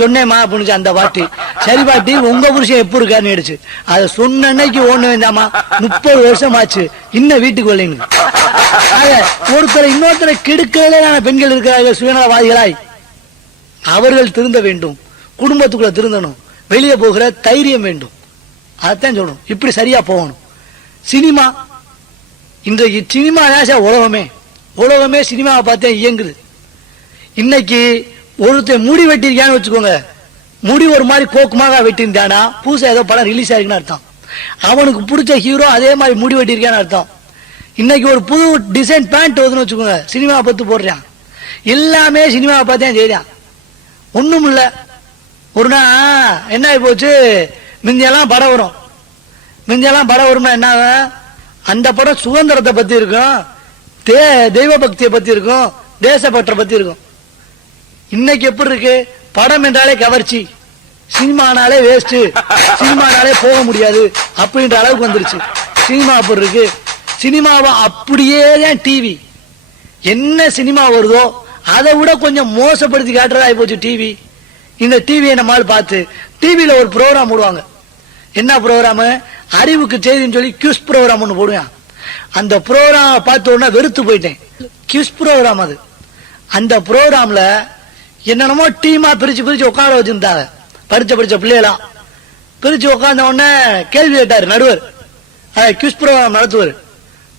சொன்னேம்மா அப்படின்னுச்சு அந்த பாட்டி. சரி பாட்டி, உங்க புருஷன் எப்ப இருக்காருன்னு கேட்டுச்சு. அதை சொன்ன அன்னைக்கு ஓடுன வேண்டாமா, 30 வருஷம் ஆச்சு இன்னும் வீட்டுக்கு வரலைங்க. ஒருத்தரை இன்னொருத்தரை கெடுக்கிறதே பெண்கள் இருக்கிறார்கள் சுயநலவாதிகளாய். அவர்கள் திருந்த வேண்டும், குடும்பத்துக்குள்ள திருந்தணும், வெளியே போகிற தைரியம் வேண்டும். அதைத்தான் சொல்லணும், இப்படி சரியா போகணும். சினிமா இன்றைக்கு சினிமா தான் உலகமே சினிமாவை பார்த்தே இயங்குது. இன்னைக்கு ஒருத்தர் முடி வெட்டிருக்கான்னு வச்சுக்கோங்க, முடி ஒரு மாதிரி கோக்குமாக வெட்டிருந்தானா புதுசா ஏதோ படம் ரிலீஸ் ஆயிருக்குன்னு அர்த்தம். அவனுக்கு பிடிச்ச ஹீரோ அதே மாதிரி முடி வெட்டிருக்கான்னு அர்த்தம். இன்னைக்கு ஒரு புது டிசைன் பேண்ட் வருதுன்னு வச்சுக்கோங்க, சினிமாவை பார்த்து போடுறான். எல்லாமே சினிமாவை பார்த்தேன் செய்யறான். ஒண்ணும் இல்ல. ஒரு நாள் என்ன ஆகி போச்சு, மிந்தியெல்லாம் படம் வரும்னா என்ன, அந்த படம் சுதந்திரத்தை பத்தி இருக்கும், தெய்வ பக்தியை பத்தி இருக்கும், தேசப்பற்ற பத்தி இருக்கும். இன்னைக்கு எப்படி இருக்கு, படம் என்றாலே கவர்ச்சி, சினிமானாலே வேஸ்ட், சினிமானாலே போக முடியாது அப்படின்ற அளவுக்கு வந்துருச்சு. சினிமா அப்படி இருக்கு. சினிமாவை அப்படியே தான் டிவி, என்ன சினிமா வருதோ அதை விட கொஞ்சம் மோசப்படுத்தி காட்டுறதா போச்சு டிவி. இந்த டிவியை நம்மால் பார்த்து டிவியில ஒரு ப்ரோக்ராம் போடுவாங்க. என்ன ப்ரோக்ராம், அறிவுக்கு செய்தின்னு சொல்லி கியூஸ் ப்ரோக்ராம் ஒன்று போடுவேன். அந்த ப்ரோக்ராம் பார்த்த உடனே வெறுத்து போயிட்டேன். கியூஸ் ப்ரோக்ராம் அது. அந்த ப்ரோக்ராம்ல என்னென்னமோ டீமா பிரிச்சு உட்கார வச்சிருந்தாங்க. படிச்ச பிள்ளைகளாம் பிரிச்சு உட்கார்ந்த உடனே கேள்வி கேட்டாரு நடுவர். கியூஸ் ப்ரோக்ராம் நடத்துவார்.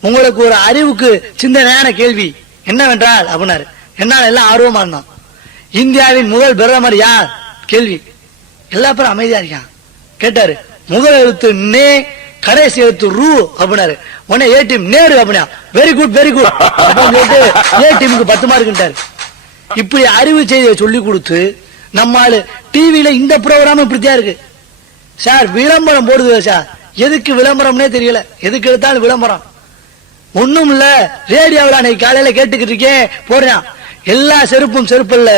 உங்களுக்கு ஒரு அறிவுக்கு சிந்தனையான கேள்வி என்னவென்றால் அப்படின்னாரு. என்ன எல்லாம் ஆர்வமா இருந்தான். இந்தியாவின் முதல் பிரதமர் யார் கேள்வி. எல்லா பேரும் அமைதியா இருக்கான். கேட்டாரு, முதல் எழுத்து நே, கடைசி எழுத்து ரூ அப்படின்னாரு. உடனே ஏ டீம் நேரு அப்படின்னா வெரி குட் அப்படின்னு சொல்லிட்டு ஏ டீமுக்கு 10 மார்க். இப்படி அறிவு செய்தியை சொல்லி கொடுத்து நம்மால டிவியில இந்த ப்ரோக்ராம் இப்படித்தான் இருக்கு சார். விளம்பரம் போடுது சார், எதுக்கு விளம்பரம்னே தெரியல, எதுக்கு எடுத்தாலும் விளம்பரம். ஒண்ணும் இல்ல, ரேடியோவில் அன்னைக்கு காலையில கேட்டுக்கிட்டு இருக்கேன் போடுறான், எல்லா செருப்பும் செருப்பு இல்ல,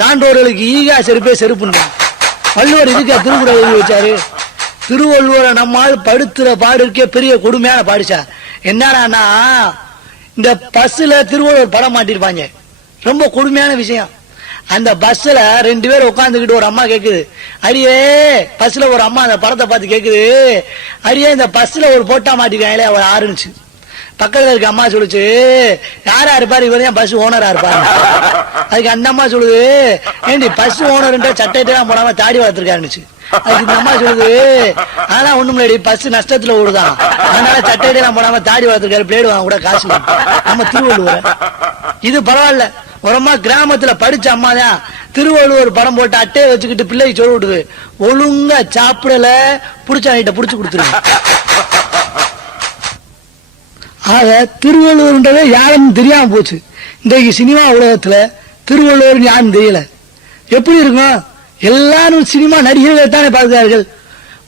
சான்றோர்களுக்கு ஈகா செருப்பே செருப்புன்னு. வள்ளுவர் இதுக்கு திருக்குறள் எழுதி வச்சாரு. திருவள்ளுவரை நம்மால் படுத்துற பாடு இருக்கே பெரிய கொடுமையான பாடுச்சா. என்னன்னா இந்த பஸ்ல திருவள்ளுவர் படம் மாட்டிருப்பாங்க, ரொம்ப கொடுமையான விஷயம். அந்த பஸ்ல 2 பேர் உட்காந்துக்கிட்டு ஒரு அம்மா கேக்குது, அடியே பஸ்ல ஒரு அம்மா அந்த படத்தை பார்த்து கேக்குது, அடியே இந்த பஸ்ல ஒரு போட்டா மாட்டிருக்காங்களே அவர் ஆறுனுச்சு. பக்கத்துல இருக்க அம்மா சொல்லுச்சு, யாரா இருப்பாரு, இவர் தான் பஸ் ஓனரா இருப்பாரு. அதுக்கு அந்த அம்மா சொல்லுது, ஏண்டி பஸ் ஓனர்ன்ற சட்டையெல்லாம் போடாம தாடி வளர்த்துருக்காருச்சு. அதுக்கு இந்த அம்மா சொல்லுது, ஆனா ஒண்ணும் இல்லடி, பஸ் நஷ்டத்துல ஓடுதான், அதனால சட்டையெல்லாம் போடாம தாடி வளர்த்துருக்காரு, பிளேடு வாங்க கூட காசு நம்ம திருவள்ளுவர். இது பரவாயில்ல, ஒரு அம்மா கிராமத்துல படிச்ச அம்மா தான் திருவள்ளுவர் படம் போட்டு அட்டையை வச்சுக்கிட்டு பிள்ளைக்கு சொல்லி விடுது, ஒழுங்கா சாப்பிடல புடிச்ச புடிச்சு கொடுத்துருங்க. ஆக திருவள்ளுவர்ன்றதே யாரும் தெரியாம போச்சு. இன்றைக்கு சினிமா உலகத்துல திருவள்ளுவர் யாரும் தெரியல. எப்படி இருக்கும், எல்லாரும் சினிமா நடிகர்கள் தானே பார்க்கிறார்கள்.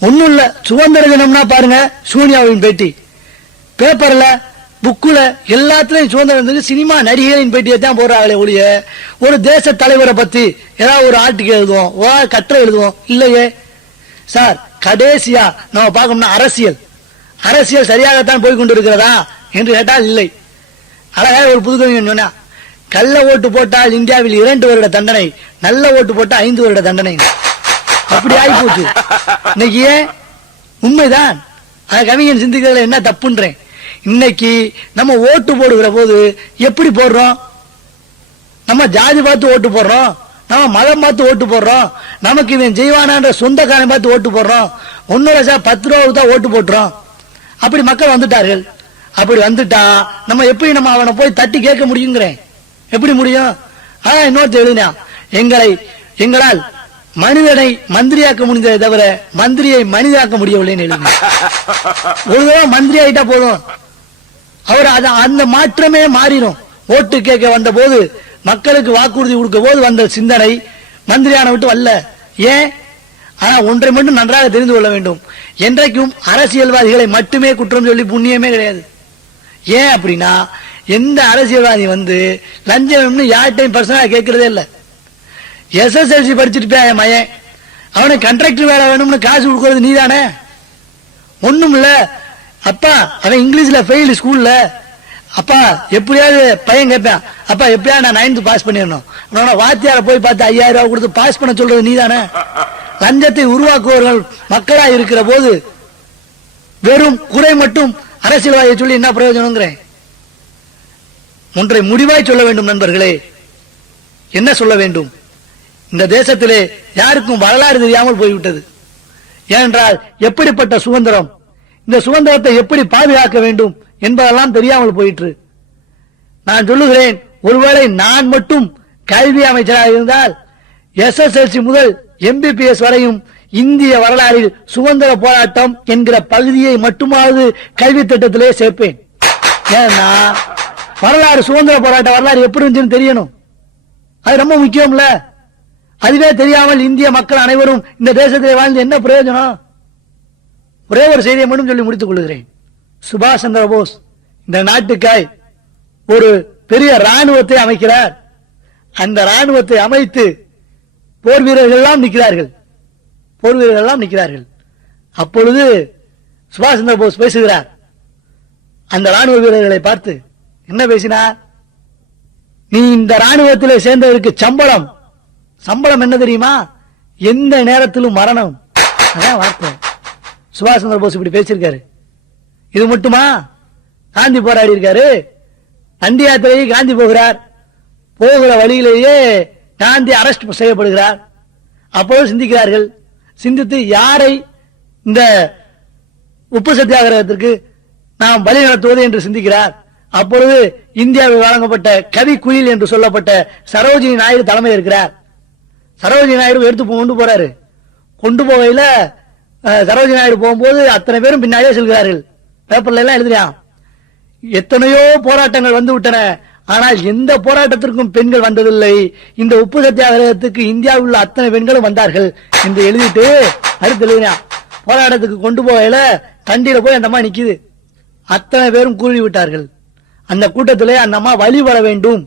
ஒண்ணும் இல்ல, சுதந்திர தினம்னா பாருங்க, சோனியாவின் பேட்டி பேப்பர்ல புக்குல எல்லாத்துலயும் சுதந்திரம் சினிமா நடிகரின் பேட்டியை தான் போடுறாங்களே ஒழிய ஒரு தேச தலைவரை பத்தி ஏதாவது ஒரு ஆர்டிக்கல் எழுதுவோம், கட்டுரை எழுதுவோம் இல்லையே சார். கடைசியா நம்ம பார்க்கணும்னா அரசியல் சரியாகத்தான் போய்கொண்டு இருக்கிறதா என்று கேட்டால் இல்லை. அழகாக ஒரு புதுக்கவிஞன் சொன்னா, கள்ள ஓட்டு போட்டால் இந்தியாவில் 2 வருட தண்டனை, நல்ல ஓட்டு போட்டால் 5 வருட தண்டனை. அப்படி ஆகிப்போச்சு இன்னைக்கு. உண்மைதான், கவிஞன் சிந்திக்கிறதுல என்ன தப்புன்றேன். இன்னைக்கு நம்ம ஓட்டு போடுகிற போது எப்படி போடுறோம், நம்ம ஜாதி பார்த்து ஓட்டு போடுறோம், நம்ம மதம் பார்த்து ஓட்டு போடுறோம், நமக்கு இவன் செய்வானான்ற சொந்தக்காரன் பார்த்து ஓட்டு போடுறோம். 10 ரூபா தான் ஓட்டு போட்டுறோம். அப்படி மக்கள் வந்துட்டார்கள். அப்படி வந்துட்டா நம்ம எப்படி நம்ம அவனை போய் தட்டி கேட்க முடியுங்கிறேன், எப்படி முடியும்? இன்னொருத்த எழுதினா, எங்களால் மனிதனை மந்திரியாக்க முடிந்ததை தவிர மந்திரியை மனிதாக்க முடியவில்லைன்னு எழுதினா. ஒரு தடவை மந்திரி ஆயிட்டா போதும், அவர் அந்த மாற்றமே மாறிடும். ஓட்டு கேட்க வந்த போது, மக்களுக்கு வாக்குறுதி கொடுக்க போது வந்த சிந்தனை மந்திரியான விட்டு வரல. ஏன்? ஆனா ஒன்றை மட்டும் நன்றாக தெரிந்து கொள்ள வேண்டும், என்றைக்கும் அரசியல்வாதிகளை மட்டுமே குற்றம் சொல்லி புண்ணியமே கிடையாது. ஏன் அப்படின்னா, எந்த அரசியல்வாதி லஞ்சம் யார்ட்டையும் பர்சனலா கேட்கறதே இல்லை. SSLC படிச்சிருப்பா என் மையன், அவனுக்கு கண்ட்ராக்டர் வேலை வேணும்னு காசு கொடுக்கறது நீதானே? ஒண்ணும் இல்ல அப்பா, அவன் இங்கிலீஷ்ல ஃபெயில் ஸ்கூல்ல. அப்பா எப்படியாவது பையன் கேட்பான், அப்பா எப்படியா நான் 9th பாஸ் பண்ணிடணும். வாத்தியார போய் பார்த்து 5000 ரூபாய் கொடுத்து பாஸ் பண்ண சொல்றது நீதானே? லஞ்சத்தை உருவாக்குவர்கள் மக்களா இருக்கிற போது வெறும் குறை மட்டும் அரசியல்வாதியை சொல்லி என்ன பிரயோஜனங்கிறேன்? ஒன்றை முடிவாய் சொல்ல வேண்டும் நண்பர்களே. என்ன சொல்ல வேண்டும்? இந்த தேசத்திலே யாருக்கும் வரலாறு தெரியாமல் போய்விட்டது. ஏனென்றால் எப்படிப்பட்ட சுதந்திரம், இந்த சுதந்திரத்தை எப்படி பாதுகாக்க வேண்டும் என்பதெல்லாம் தெரியாமல் போயிற்று. நான் சொல்லுகிறேன், ஒருவேளை நான் மட்டும் கல்வி அமைச்சராக இருந்தால் SSLC முதல் MBBS வரையும் இந்திய வரலாறில் சுதந்திர போராட்டம் என்கிற பகுதியை மட்டுமாவது கல்வி திட்டத்திலே சேர்ப்பேன். ஏன்னா வரலாறு, சுதந்திர போராட்ட வரலாறு எப்படி இருந்துச்சுன்னு தெரியணும். அது ரொம்ப முக்கியம்ல. அதுவே தெரியாமல் இந்திய மக்கள் அனைவரும் இந்த தேசத்திலே வாழ்ந்து என்ன பிரயோஜனம்? ஒரே ஒரு செய்தியை மட்டும் சொல்லி முடித்துக் கொள்கிறேன். சுபாஷ் சந்திர போஸ் இந்த நாட்டுக்காய் ஒரு பெரிய ராணுவத்தை அமைக்கிறார். அந்த ராணுவத்தை அமைத்து போர் வீரர்கள் எல்லாம் நிற்கிறார்கள், போர் வீரர்கள் எல்லாம் நிற்கிறார்கள். அப்பொழுது சுபாஷ் சந்திர போஸ் பேசுகிறார். அந்த ராணுவ வீரர்களை பார்த்து என்ன பேசினார்? நீ இந்த ராணுவத்தில் சேர்ந்ததற்கு சம்பளம் என்ன தெரியுமா? எந்த நேரத்திலும் மரணம். அதான் வார்த்தை. சுபாஷ் சந்திர போஸ் இப்படி பேசியிருக்காரு. இது மட்டுமா? காந்தி போராடி இருக்காரு. தண்டி யாத்திரையை காந்தி போகிறார். போகிற வழியிலேயே காந்தி அரெஸ்ட் செய்யப்படுகிறார். அப்போது சிந்திக்கிறார்கள். சிந்தித்து யாரை இந்த உப்பு சத்தியாகிரகத்திற்கு நாம் வழி நடத்துவது என்று சிந்திக்கிறார். அப்பொழுது இந்தியாவில் வழங்கப்பட்ட கவி குயில் என்று சொல்லப்பட்ட சரோஜினி நாயுடு தலைமை இருக்கிறார். சரோஜினி நாயுடு எடுத்து கொண்டு போறாரு. கொண்டு போகையில சரோஜினி நாயுடு போகும்போது அத்தனை பேரும் பின்னாடியே செல்கிறார்கள். பேப்பர்ல எல்லாம் எழுதுறான், எத்தனையோ போராட்டங்கள் வந்து விட்டன, ஆனால் எந்த போராட்டத்திற்கும் பெண்கள் வந்ததில்லை. இந்த உப்பு சத்தியாகிரகத்துக்கு இந்தியாவில் உள்ள அத்தனை பெண்களும் வந்தார்கள் என்று எழுதிட்டு அடுத்து எழுதுறான். போராட்டத்துக்கு கொண்டு போகையில தண்டியில போய் அந்த அம்மா நிக்குது. அத்தனை பேரும் கூறி விட்டார்கள். அந்த கூட்டத்திலே அந்த அம்மா வழிபட வேண்டும்.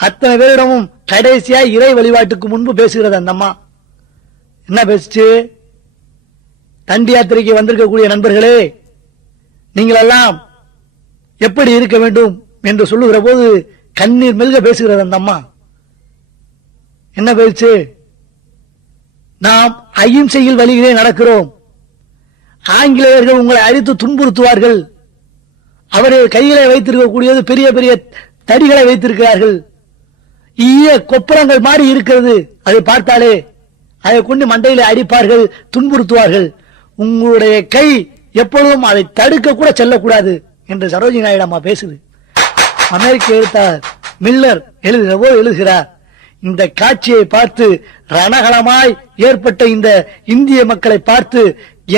அத்தனை பேரிடமும் கடைசியா இறை வழிபாட்டுக்கு முன்பு பேசுகிறது அந்த அம்மா. என்ன பேசுச்சு? தண்டி யாத்திரைக்கு வந்திருக்கக்கூடிய நண்பர்களே, நீங்கள் எல்லாம் எப்படி இருக்க வேண்டும் என்று சொல்லுகிற போது கண்ணீர் மெல்க பேசுகிறது அந்த அம்மா. என்ன பேச்சு? நாம் அகிம்சையில் வழியிலே நடக்கிறோம். ஆங்கிலேயர்கள் உங்களை அழித்து துன்புறுத்துவார்கள். அவர்கள் கையிலே வைத்திருக்கக்கூடியது பெரிய பெரிய தடிகளை வைத்திருக்கிறார்கள். ஈய கொப்பளங்கள் மாறி இருக்கிறது. அதை பார்த்தாலே அதை கொண்டு மண்டையில அடிப்பார்கள், துன்புறுத்துவார்கள். உங்களுடைய கை எப்பொழுதும் அதை தடுக்க கூட செல்லக்கூடாது என்று சரோஜினி நாயுடு அம்மா பேசுது. அமெரிக்க எழுத்தாளர் மில்லர் எழுதுகிறார், இந்த காட்சியை பார்த்து ரணகலமாய் ஏற்பட்ட இந்த இந்திய மக்களை பார்த்து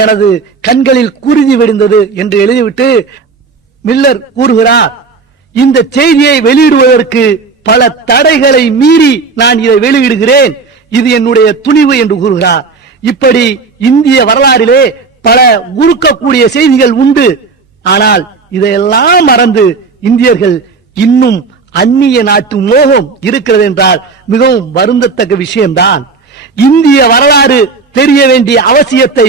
எனது கண்களில் குருதி விடுந்தது என்று எழுதிவிட்டு மில்லர் கூறுகிறார், இந்த செய்தியை வெளியிடுவதற்கு பல தடைகளை மீறி நான் இதை வெளியிடுகிறேன், இது என்னுடைய துணிவு என்று கூறுகிறார். இப்படி இந்திய வரலாறிலே பல உருக்கக்கூடிய செய்திகள் உண்டு. ஆனால் இதையெல்லாம் மறந்து இந்தியர்கள் இன்னும் அந்நிய நாட்டு மோகம் இருக்கிறது என்றால் மிகவும் வருந்தத்தக்க விஷயம்தான். இந்திய வரலாறு தெரிய வேண்டிய அவசியத்தை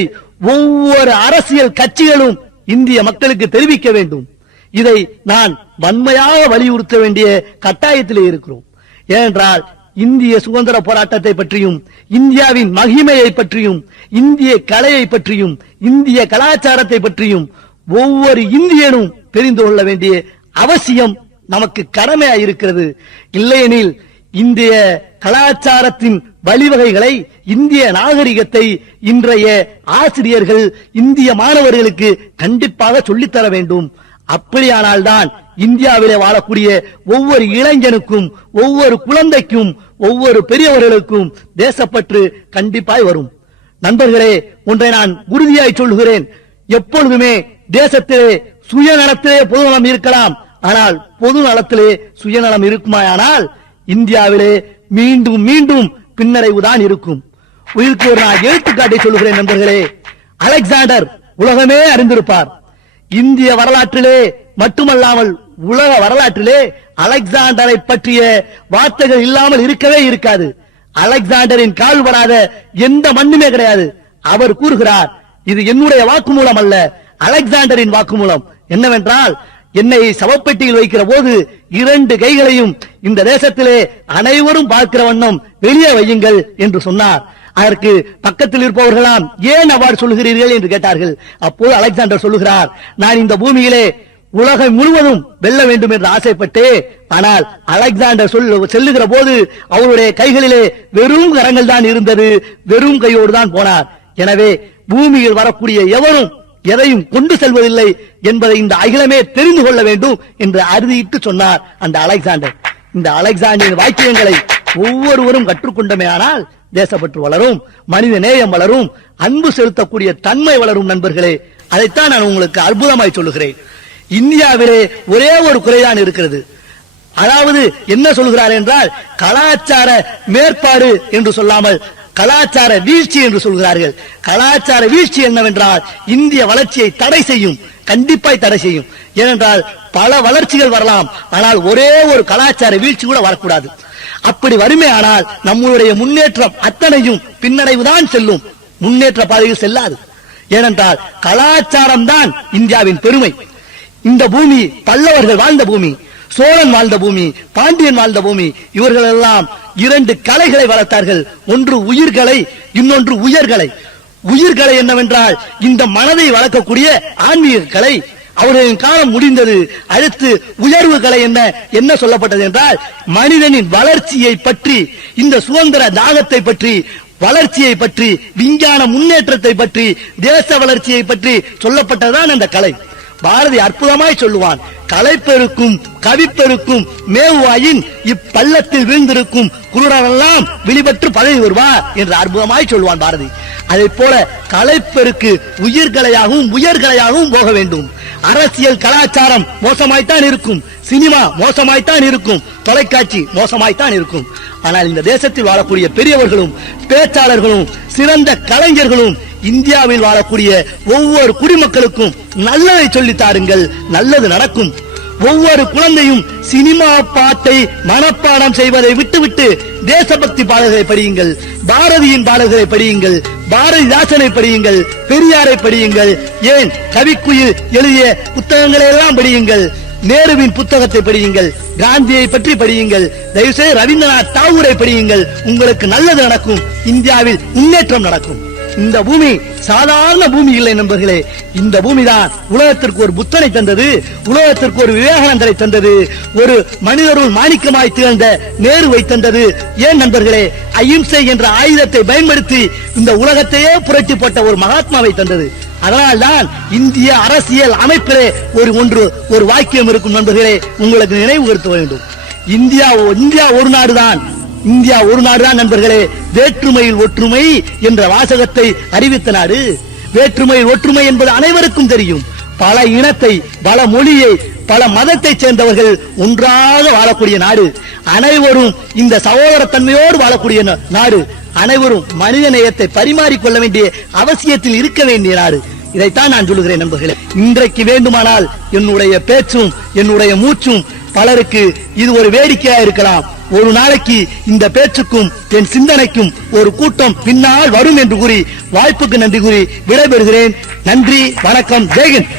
ஒவ்வொரு அரசியல் கட்சிகளும் இந்திய மக்களுக்கு தெரிவிக்க வேண்டும். இதை நான் வன்மையாக வலியுறுத்த வேண்டிய கட்டாயத்திலே இருக்கிறோம். ஏனென்றால் இந்திய சுதந்திர போராட்டத்தை பற்றியும், இந்தியாவின் மகிமையை பற்றியும், இந்திய கலையை பற்றியும், இந்திய கலாச்சாரத்தை பற்றியும் ஒவ்வொரு இந்தியனும் தெரிந்து கொள்ள வேண்டிய அவசியம் நமக்கு கடமையாக இருக்கிறது. இல்லையெனில் இந்திய கலாச்சாரத்தின் வழிவகைகளை, இந்திய நாகரிகத்தை இன்றைய ஆசிரியர்கள் இந்திய மாணவர்களுக்கு கண்டிப்பாக சொல்லித்தர வேண்டும். அப்படியானால்தான் இந்தியாவிலே வாழக்கூடிய ஒவ்வொரு இளைஞனுக்கும், ஒவ்வொரு குழந்தைக்கும், ஒவ்வொரு பெரியவர்களுக்கும் தேசப்பற்று கண்டிப்பாய் வரும். நண்பர்களே, ஒன்றை நான் உறுதியாய் சொல்லுகிறேன், எப்பொழுதுமே தேசத்திலே சுயநலத்திலே பொதுநலம் இருக்கலாம், ஆனால் பொது நலத்திலே சுயநலம் இருக்குமானால் இந்தியாவிலே மீண்டும் மீண்டும் பின்னடைவுதான் இருக்கும். உயிருக்கு ஒரு நான் எடுத்துக்காட்டை சொல்லுகிறேன் நண்பர்களே. அலெக்சாண்டர் உலகமே அறிந்திருப்பார். இந்திய வரலாற்றிலே மட்டுமல்லாமல் உலக வரலாற்றிலே அலெக்சாண்டரை பற்றிய வார்த்தைகள் இல்லாமல் இருக்கவே இருக்காது. அலெக்சாண்டரின் கால் வராத எந்த மண்ணுமே கிடையாது. அவர் கூறுகிறார், இது என்னுடைய வாக்குமூலம் அல்ல, அலெக்சாண்டரின் வாக்குமூலம். என்னவென்றால், என்னை சவப்பெட்டியில் வைக்கிற போது 2 கைகளையும் இந்த தேசத்திலே அனைவரும் பார்க்கிற வண்ணம் வெளியே வையுங்கள் என்று சொன்னார். அதற்கு பக்கத்தில் இருப்பவர்களாம், ஏன் அவ்வாறு சொல்லுகிறீர்கள் என்று கேட்டார்கள். அப்போது அலெக்சாண்டர் சொல்லுகிறார், நான் இந்த பூமியிலே உலகம் முழுவதும் வெல்ல வேண்டும் என்று ஆசைப்பட்டே, ஆனால் அலெக்சாண்டர் செல்லுகிற போது அவருடைய கைகளிலே வெறும் கரங்கள் தான் இருந்தது, வெறும் கையோடு தான் போனார். எனவே பூமியில் வரக்கூடிய எவரும் எதையும் கொண்டு செல்வதில்லை என்பதை இந்த அகிலமே தெரிந்து கொள்ள வேண்டும் என்று அறுதியிட்டு சொன்னார் அந்த அலெக்சாண்டர். இந்த அலெக்சாண்டரின் வாக்கியங்களை ஒவ்வொருவரும் கற்றுக்கொண்டமே ஆனால் தேசப்பற்று வளரும், மனித நேயம் வளரும், அன்பு செலுத்தக்கூடிய தன்மை வளரும். நண்பர்களே, அதைத்தான் நான் உங்களுக்கு அற்புதமாய் சொல்லுகிறேன். இந்தியாவிலே ஒரே ஒரு குறைதான் இருக்கிறது. அதாவது என்ன சொல்கிறார் என்றால், கலாச்சார மேற்பாடு என்று சொல்லாமல் கலாச்சார வீழ்ச்சி என்று சொல்கிறார்கள். கலாச்சார வீழ்ச்சி என்னவென்றால் இந்திய வளர்ச்சியை தடை செய்யும், கண்டிப்பாய் தடை செய்யும். ஏனென்றால் பல வளர்ச்சிகள் வரலாம், ஆனால் ஒரே ஒரு கலாச்சார வீழ்ச்சி கூட வரக்கூடாது. அப்படி வருமே ஆனால் நம்முடைய முன்னேற்றம் அத்தனையும் பின்னடைவுதான் செல்லும், முன்னேற்ற பாதையில் செல்லாது. ஏனென்றால் கலாச்சாரம் தான் இந்தியாவின் பெருமை. இந்த பூமி பல்லவர்கள் வாழ்ந்த பூமி, சோழன் வாழ்ந்த பூமி, பாண்டியன் வாழ்ந்த பூமி. இவர்கள் எல்லாம் 2 கலைகளை வளர்த்தார்கள். ஒன்று உயிர்களை, இன்னொன்று உயர்கலை. உயிர்கலை என்னவென்றால் இந்த மனதை வளர்க்கக்கூடிய ஆன்மீக கலை. அவர்களின் காலம் முடிந்தது. அடுத்து உயர்வு கலை என்ன சொல்லப்பட்டது என்றால், மனிதனின் வளர்ச்சியை பற்றி, இந்த சுதந்திர தாகத்தை பற்றி, வளர்ச்சியை பற்றி, விஞ்ஞான முன்னேற்றத்தை பற்றி, தேச வளர்ச்சியை பற்றி சொல்லப்பட்டதுதான் அந்த கலை. பாரதி அற்புதமாய் சொல்லுவான், கலைப்பெருக்கும் கவிப்பெருக்கும் மேவுவாயின் இப்பள்ளத்தில் வீழ்ந்திருக்கும் குருடரெல்லாம் வெளிப்பட்டு பதவி வருவார் என்று அற்புதமாய் சொல்லுவான் பாரதி. அதை போல கலைப்பெருக்கு உயிர்கலையாகவும் உயர்கலையாகவும் போக வேண்டும். அரசியல் கலாச்சாரம் மோசமாய்த்தான் இருக்கும், சினிமா மோசமாய்த்தான் இருக்கும், தொலைக்காட்சி மோசமாய்த்தான் இருக்கும். ஆனால் இந்த தேசத்தில் வாழக்கூடிய பெரியவர்களும் பேச்சாளர்களும் சிறந்த கலைஞர்களும் இந்தியாவில் வாழக்கூடிய ஒவ்வொரு குடிமக்களுக்கும் நல்லதை சொல்லித் தாருங்கள், நல்லது நடக்கும். ஒவ்வொரு குழந்தையும் சினிமா பாட்டை மனப்பாடம் செய்வதை விட்டுவிட்டு தேசபக்தி பாடல்களை படியுங்கள், பாரதியின் பாடல்களை படியுங்கள், பாரதிதாசனை படியுங்கள், பெரியாரை படியுங்கள், ஏன் கவிக்குயில் எழுதிய புத்தகங்களை எல்லாம் படியுங்கள், நேருவின் புத்தகத்தை படியுங்கள், காந்தியை பற்றி படியுங்கள், தயவுசெய்து ரவீந்திரநாத் தாகூரை படியுங்கள். உங்களுக்கு நல்லது நடக்கும், இந்தியாவில் முன்னேற்றம் நடக்கும். இந்த பூமி சாதாரண பூமி இல்லை நண்பர்களே. இந்த பூமி தான் உலகத்திற்கு ஒரு புத்தனை தந்தது, உலகத்திற்கு ஒரு விவேகானந்தரை தந்தது, ஒரு மனிதருள் மாணிக்கமாய் திகழ்ந்த நேருவை தந்தது. ஏன் நண்பர்களே, அகிம்சை என்ற ஆயுதத்தை பயன்படுத்தி இந்த உலகத்தையே புரட்டி போட்ட ஒரு மகாத்மாவை தந்தது. அதனால்தான் இந்திய அரசியல் அமைப்பிலே ஒரு வாக்கியம் இருக்கும் நண்பர்களே, உங்களுக்கு நினைவுபடுத்த வேண்டும். இந்தியா ஒரு நாடுதான், இந்தியா ஒரு நாடுதான் நண்பர்களே. வேற்றுமையில் ஒற்றுமை என்ற வாசகத்தை அறிவித்த நாடு. வேற்றுமையில் ஒற்றுமை என்பது அனைவருக்கும் தெரியும். பல இனத்தை, பல மொழியை, பல மதத்தை சேர்ந்தவர்கள் ஒன்றாக வாழக்கூடிய நாடு. அனைவரும் இந்த சகோதரத்தன்மையோடு வாழக்கூடிய நாடு. அனைவரும் மனித நேயத்தை பரிமாறிக்கொள்ள வேண்டிய அவசியத்தில் இருக்க வேண்டிய நாடு. இதைத்தான் நான் சொல்லுகிறேன் நண்பர்களே. இன்றைக்கு வேண்டுமானால் என்னுடைய பேச்சும் என்னுடைய மூச்சும் பலருக்கு இது ஒரு வேடிக்கையா இருக்கலாம். ஒரு நாளைக்கு இந்த பேச்சுக்கும் என் சிந்தனைக்கும் ஒரு கூட்டம் பின்னால் வரும் என்று கூறி வாய்ப்புக்கு நன்றி கூறி விடைபெறுகிறேன். நன்றி, வணக்கம், ஜெய்ஹிந்த்.